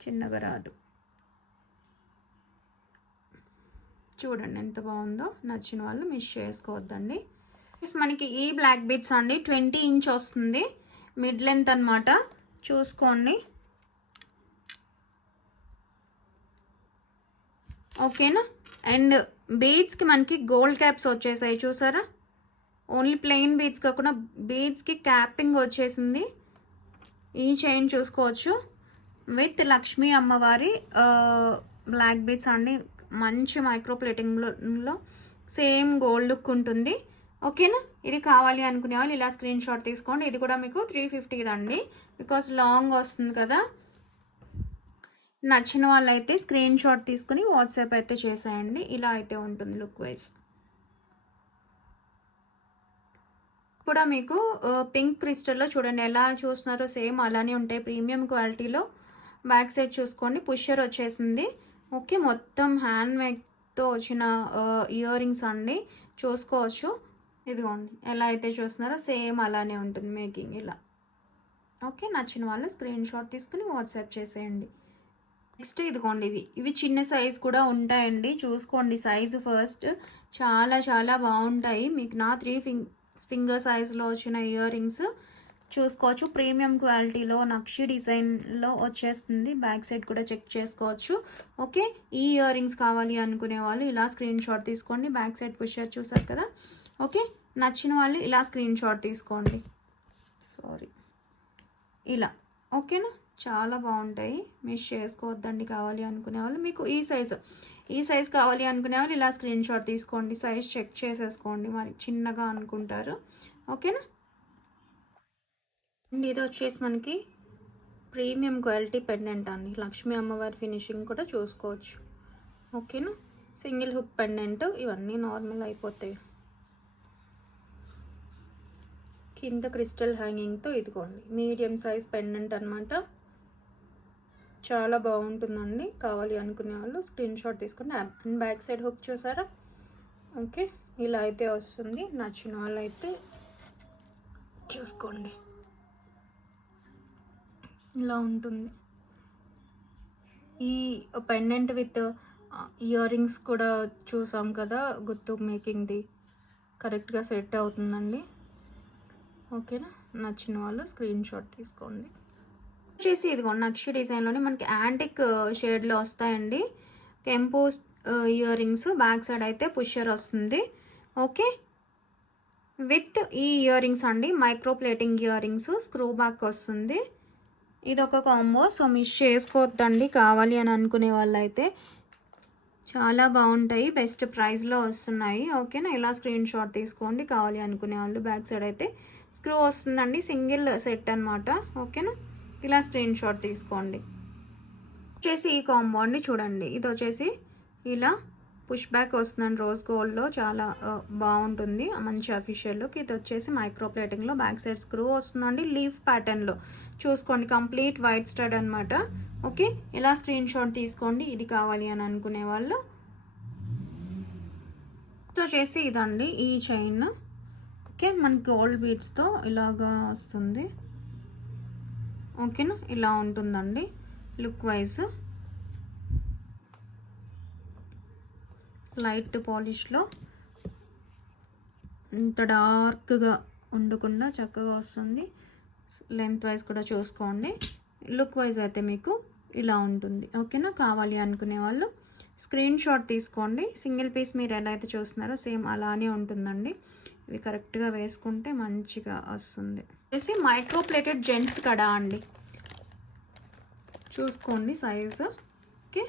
చిన్నగా రాదు. చూడండి ఎంత బాగుందో. నచ్చిన వాళ్ళు మిస్ చేసుకోవద్దండి. మనకి ఈ బ్లాక్ బీడ్స్ అండి 20 ఇంచ్ వస్తుంది, మిడ్ లెంత్ అనమాట. చూసుకోండి. ఓకేనా, అండ్ బీడ్స్కి మనకి గోల్డ్ క్యాప్స్ వచ్చేసాయి చూసారా. ఓన్లీ ప్లెయిన్ బీడ్స్ కాకుండా బీడ్స్కి క్యాపింగ్ వచ్చేసింది. ఈ చైన్ చూసుకోవచ్చు విత్ లక్ష్మీ అమ్మవారి బ్లాక్ బీడ్స్ అండి. మంచి మైక్రో ప్లేటింగ్లో సేమ్ గోల్డ్ లుక్ ఉంటుంది. ఓకేనా, ఇది కావాలి అనుకునే వాళ్ళు ఇలా స్క్రీన్ షాట్ తీసుకోండి. ఇది కూడా మీకు 350 అండి, బికాస్ లాంగ్ వస్తుంది కదా. నచ్చిన వాళ్ళైతే స్క్రీన్ షాట్ తీసుకుని వాట్సాప్ అయితే చేసేయండి. ఇలా అయితే ఉంటుంది లుక్ వైజ్. కూడా మీకు పింక్ క్రిస్టల్లో చూడండి ఎలా చూస్తున్నారో సేమ్ అలానే ఉంటాయి, ప్రీమియం క్వాలిటీలో. బ్యాక్ సైడ్ చూసుకోండి, పుషర్ వచ్చేసింది. ఓకే, మొత్తం హ్యాండ్ మేడ్తో వచ్చిన ఇయర్ రింగ్స్ అండి, చూసుకోవచ్చు. ఇదిగోండి ఎలా అయితే చూస్తున్నారో సేమ్ అలానే ఉంటుంది మేకింగ్ ఇలా. ఓకే, నచ్చిన వాళ్ళు స్క్రీన్ షాట్ తీసుకుని వాట్సాప్ చేసేయండి. నెక్స్ట్ ఇదిగోండి, ఇవి చిన్న సైజ్ కూడా ఉంటాయండి. చూసుకోండి సైజు ఫస్ట్, చాలా చాలా బాగుంటాయి. మీకు నా 3 ఫింగర్ సైజులో వచ్చిన ఇయర్ రింగ్స్ చూసుకోవచ్చు. ప్రీమియం క్వాలిటీలో నక్షి డిజైన్లో వచ్చేస్తుంది. బ్యాక్ సైడ్ కూడా చెక్ చేసుకోవచ్చు. ఓకే, ఈ ఇయర్ రింగ్స్ కావాలి అనుకునే వాళ్ళు ఇలా స్క్రీన్ షాట్ తీసుకోండి. బ్యాక్ సైడ్ పుషర్ చూసారు కదా. ఓకే, నచ్చిన వాళ్ళు ఇలా స్క్రీన్ షాట్ తీసుకోండి. ఇలా. ఓకేనా, చాలా బాగుంటాయి, మిస్ చేసుకోవద్దండి. కావాలి అనుకునే వాళ్ళు మీకు ఈ సైజ్ కావాలి అనుకునే వాళ్ళు ఇలా స్క్రీన్ షాట్ తీసుకోండి. సైజ్ చెక్ చేసేసుకోండి, మరి చిన్నగా అనుకుంటారు. ఓకేనా, అండ్ ఇది వచ్చేసి మనకి ప్రీమియం క్వాలిటీ పెండెంట్ అండి. లక్ష్మీ అమ్మవారి ఫినిషింగ్ కూడా చూసుకోవచ్చు. ఓకేనా, సింగిల్ హుక్ పెండెంట్. ఇవన్నీ నార్మల్ అయిపోతాయి. కింద క్రిస్టల్ హ్యాంగింగ్తో ఇదిగోండి మీడియం సైజ్ పెండెంట్ అనమాట. చాలా బాగుంటుందండి. కావాలి అనుకునే వాళ్ళు స్క్రీన్ షాట్ తీసుకుని అండ్ బ్యాక్ సైడ్ హుక్ చూసారా. ఓకే, ఇలా అయితే వస్తుంది. నచ్చిన వాళ్ళు అయితే చూసుకోండి, ఇలా ఉంటుంది. ఈ పెండెంట్ విత్ ఇయర్ రింగ్స్ కూడా చూసాం కదా, గుత్తు మేకింగ్ది కరెక్ట్గా సెట్ అవుతుందండి. ఓకేనా, నచ్చిన వాళ్ళు స్క్రీన్ షాట్ తీసుకోండి. వచ్చేసి ఇదిగోండి నక్షి డిజైన్లోనే మనకి యాంటిక్ షేడ్లో వస్తాయండి కెంపు ఇయర్ రింగ్స్. బ్యాక్ సైడ్ అయితే పుషర్ వస్తుంది. ఓకే, విత్ ఈ ఇయర్ రింగ్స్ అండి, micro plating ear rings, screw back వస్తుంది. ఇదొక కాంబో, సో మిస్ చేసుకోవద్దండి. కావాలి అని అనుకునే వాళ్ళు అయితే చాలా బాగుంటాయి, బెస్ట్ ప్రైస్లో వస్తున్నాయి. ఓకేనా, ఇలా స్క్రీన్ షాట్ తీసుకోండి కావాలి అనుకునే వాళ్ళు. బ్యాక్ సైడ్ అయితే స్క్రూ వస్తుందండి, సింగిల్ సెట్ అనమాట. ఓకేనా, ఇలా స్క్రీన్ షాట్ తీసుకోండి. వచ్చేసి ఈ కాంబో అండి, చూడండి. ఇది వచ్చేసి ఇలా పుష్ బ్యాక్ వస్తుందండి, రోజ్ గోల్డ్లో చాలా బాగుంటుంది, మంచి అఫీషియల్ లుక్. ఇది వచ్చేసి మైక్రో ప్లేటింగ్లో బ్యాక్ సైడ్ స్క్రూ వస్తుందండి, లీఫ్ ప్యాటర్న్లో చూసుకోండి, కంప్లీట్ వైట్ స్టడ్ అనమాట. ఓకే, ఇలా స్క్రీన్ షాట్ తీసుకోండి ఇది కావాలి అని అనుకునే వాళ్ళు. వచ్చేసి ఇదండి ఈ చైన్. ఓకే, మనకి గోల్డ్ బీడ్స్తో ఇలాగా వస్తుంది. ఓకేనా, ఇలా ఉంటుందండి లుక్ వైజ్. లైట్ పాలిష్లో ఇంత డార్క్గా ఉండకుండా చక్కగా వస్తుంది. లెంత్ వైజ్ కూడా చూసుకోండి. లుక్ వైజ్ అయితే మీకు ఇలా ఉంటుంది. ఓకేనా, కావాలి అనుకునే వాళ్ళు స్క్రీన్ షాట్ తీసుకోండి. సింగిల్ పీస్ మీరు ఎలా అయితే చూస్తున్నారో సేమ్ అలానే ఉంటుందండి. ఇవి కరెక్ట్గా వేసుకుంటే మంచిగా వస్తుంది. వచ్చేసి మైక్రో ప్లేటెడ్ జెంట్స్ కడా అండి, చూసుకోండి సైజు. ఓకే,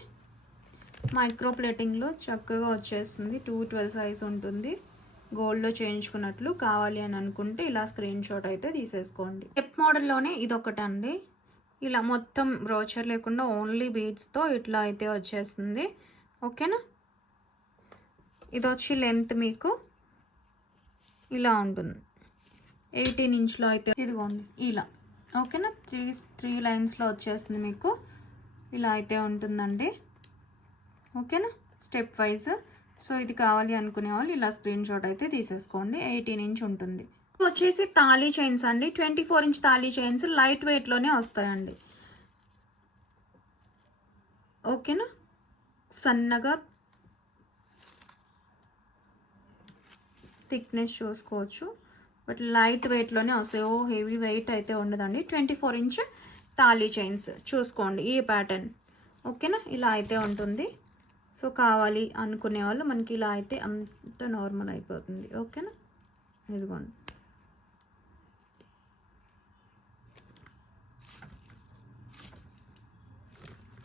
మైక్రో ప్లేటింగ్లో చక్కగా వచ్చేస్తుంది. 212 సైజ్ ఉంటుంది, గోల్డ్లో చేయించుకున్నట్లు. కావాలి అని అనుకుంటే ఇలా స్క్రీన్ షాట్ అయితే తీసేసుకోండి. స్టెప్ మోడల్లోనే ఇదొకటి అండి, ఇలా మొత్తం బ్రోచర్ లేకుండా ఓన్లీ బీడ్స్తో ఇట్లా అయితే వచ్చేస్తుంది. ఓకేనా, ఇది వచ్చి లెంత్ మీకు ఇలా ఉంటుంది, 18 ఇంచ్లో అయితే ఇదిగోండి ఇలా. ఓకేనా, త్రీ లైన్స్లో వచ్చేస్తుంది మీకు, ఇలా అయితే ఉంటుందండి. ఓకేనా, స్టెప్ వైజ్. సో ఇది కావాలి అనుకునే వాళ్ళు ఇలా స్క్రీన్ షాట్ అయితే తీసేసుకోండి. 18 ఇంచ్ ఉంటుంది. వచ్చేసి తాళీ చైన్స్ అండి, 24 ఇంచ్ తాళీ చైన్స్ లైట్ వెయిట్లోనే వస్తాయండి. ఓకేనా, సన్నగా థిక్నెస్ చూసుకోవచ్చు, బట్ లైట్ వెయిట్లోనే వస్తాయి. హెవీ వెయిట్ అయితే ఉండదండి. 24 ఇంచ్ తాళీ చైన్స్ చూసుకోండి, ఈ ప్యాటర్న్. ఓకేనా, ఇలా అయితే ఉంటుంది. సో కావాలి అనుకునే వాళ్ళు మనకి ఇలా అయితే అంత నార్మల్ అయిపోతుంది. ఓకేనా, ఇదిగోండి.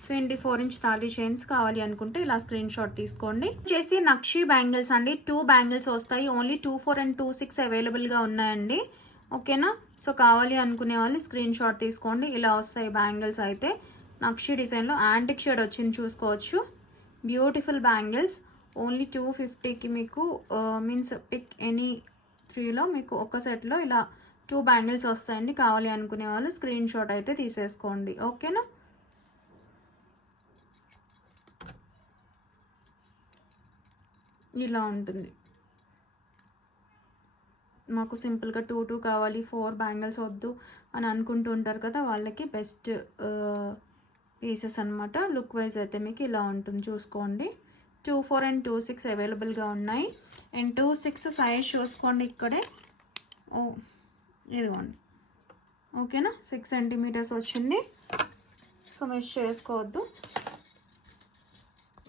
ట్వంటీ-4 ఇంచ్ తాళీ చైన్స్ కావాలి అనుకుంటే ఇలా స్క్రీన్ షాట్ తీసుకోండి. వచ్చేసి నక్షి బ్యాంగిల్స్ అండి, 2 బ్యాంగిల్స్ వస్తాయి. ఓన్లీ 24 అండ్ 26 అవైలబుల్గా ఉన్నాయండి. ఓకేనా, సో కావాలి అనుకునే వాళ్ళు స్క్రీన్ షాట్ తీసుకోండి. ఇలా వస్తాయి బ్యాంగిల్స్ అయితే. నక్షి డిజైన్లో యాంటిక్ షేడ్ వచ్చింది చూసుకోవచ్చు. Beautiful bangles. ఓన్లీ 250కి మీకు మీన్స్ పిక్ ఎనీ 3లో మీకు ఒక సెట్లో ఇలా 2 బ్యాంగిల్స్ వస్తాయండి. కావాలి అనుకునే వాళ్ళు స్క్రీన్ షాట్ అయితే తీసేసుకోండి. ఓకేనా, ఇలా ఉంటుంది. మాకు సింపుల్గా 2 కావాలి, 4 బ్యాంగిల్స్ వద్దు అని అనుకుంటూ ఉంటారు కదా, వాళ్ళకి బెస్ట్ పీసెస్ అనమాట. లుక్ వైజ్ అయితే మీకు ఇలా ఉంటుంది చూసుకోండి. 24 అండ్ 26 అవైలబుల్గా ఉన్నాయి. అండ్ 26 సైజ్ చూసుకోండి ఇక్కడే. ఇదిగోండి. ఓకేనా, 6 సెంటీమీటర్స్ వచ్చింది. సో మిస్ చేసుకోవద్దు.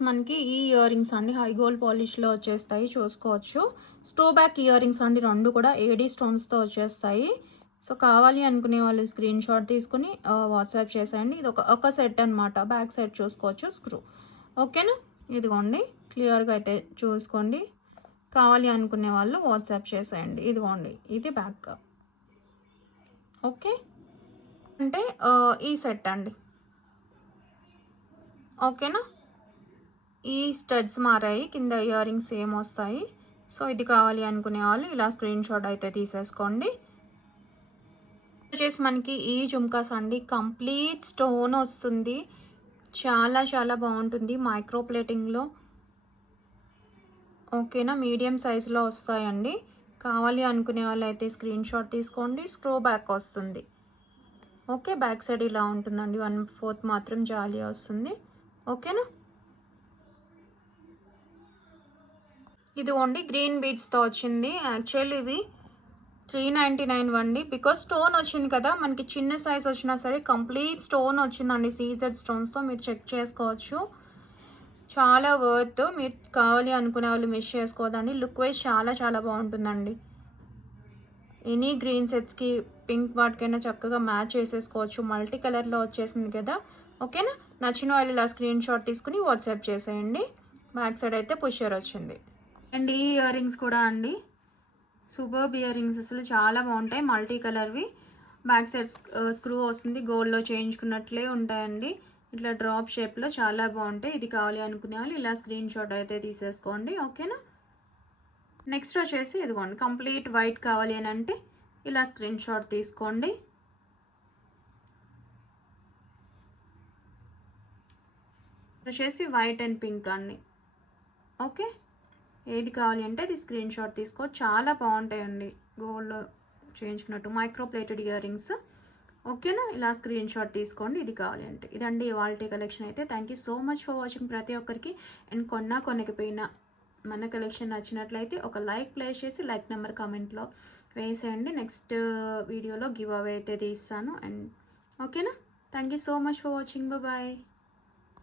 మనకి ఈ ఇయర్ రింగ్స్ అండి హై గోల్డ్ పాలిష్లో వచ్చేస్తాయి చూసుకోవచ్చు. స్టో బ్యాక్ ఇయర్ రింగ్స్ అండి, 2 కూడా ఏడీ స్టోన్స్తో వచ్చేస్తాయి. సో కావాలి అనుకునే వాళ్ళు స్క్రీన్ షాట్ తీసుకుని వాట్సాప్ చేసేయండి. ఇది ఒక సెట్ అనమాట, బ్యాక్ సెట్ చూసుకోవచ్చు స్క్రూ. ఓకేనా, ఇదిగోండి క్లియర్గా అయితే చూసుకోండి. కావాలి అనుకునే వాళ్ళు వాట్సాప్ చేసేయండి. ఇదిగోండి, ఇది బ్యాక్. ఓకే, అంటే ఈ సెట్ అండి. ఓకేనా, ఈ స్టడ్స్ మారాయి, కింద ఇయర్ రింగ్స్ సేమ్ వస్తాయి. సో ఇది కావాలి అనుకునే వాళ్ళు ఇలా స్క్రీన్ షాట్ అయితే తీసేసుకోండి. వచ్చేసి మనకి ఈ జుమ్కాస్ అండి, కంప్లీట్ స్టోన్ వస్తుంది. చాలా చాలా బాగుంటుంది మైక్రో ప్లేటింగ్లో. ఓకేనా, మీడియం సైజులో వస్తాయండి. కావాలి అనుకునే వాళ్ళు అయితే స్క్రీన్ షాట్ తీసుకోండి. స్క్రూ బ్యాక్ వస్తుంది. ఓకే, బ్యాక్ సైడ్ ఇలా ఉంటుందండి, 1/4 మాత్రం జాలీ వస్తుంది. ఓకేనా, ఇదిగోండి గ్రీన్ బీడ్స్తో వచ్చింది. యాక్చువల్లీ ఇవి 399 అండి, బికాస్ స్టోన్ వచ్చింది కదా మనకి. చిన్న సైజ్ వచ్చినా సరే కంప్లీట్ స్టోన్ వచ్చిందండి, సీజెడ్ స్టోన్స్తో. మీరు చెక్ చేసుకోవచ్చు, చాలా వర్త్. మీరు కావాలి అనుకునే వాళ్ళు మిస్ చేసుకోవద్దండి. లుక్ వైజ్ చాలా చాలా బాగుంటుందండి. ఎనీ గ్రీన్ సెట్స్కి, పింక్ వాటికైనా చక్కగా మ్యాచ్ చేసేసుకోవచ్చు. మల్టీ కలర్లో వచ్చేసింది కదా. ఓకేనా, నచ్చిన వాళ్ళు ఇలా స్క్రీన్ షాట్ తీసుకుని వాట్సాప్ చేసేయండి. బ్యాక్ సైడ్ అయితే పుషర్ వచ్చింది. అండ్ ఈ ఇయర్ రింగ్స్ కూడా అండి, సూపర్బ్ ఇయర్ రింగ్స్, అసలు చాలా బాగుంటాయి. మల్టీ కలర్వి, బ్యాక్ సైడ్ స్క్రూ వస్తుంది, గోల్డ్లో చేయించుకున్నట్లే ఉంటాయండి. ఇట్లా డ్రాప్ షేప్లో చాలా బాగుంటాయి. ఇది కావాలి అనుకునే వాళ్ళు ఇలా స్క్రీన్ షాట్ అయితే తీసేసుకోండి. ఓకేనా, నెక్స్ట్ వచ్చేసి ఇదిగోండి కంప్లీట్ వైట్ కావాలి అని అంటే ఇలా స్క్రీన్ షాట్ తీసుకోండి. వచ్చేసి వైట్ అండ్ పింక్ అండి. ఓకే, ఏది కావాలి అంటే అది స్క్రీన్ షాట్ తీసుకో. చాలా బాగుంటాయండి, గోల్డ్లో చేయించుకున్నట్టు మైక్రో ప్లేటెడ్ ఇయర్ రింగ్స్. ఓకేనా, ఇలా స్క్రీన్ షాట్ తీసుకోండి ఇది కావాలి అంటే. ఇదండి ఇవాల్టి కలెక్షన్ అయితే. Thank you so much for watching ప్రతి ఒక్కరికి. అండ్ కొనకపోయినా మన కలెక్షన్ నచ్చినట్లయితే ఒక లైక్ ప్లేస్ చేసి లైక్ నెంబర్ కామెంట్లో వేసేయండి. నెక్స్ట్ వీడియోలో గివ్ అవే అయితే తీస్తాను. అండ్ ఓకేనా, thank you so much for watching. Bye.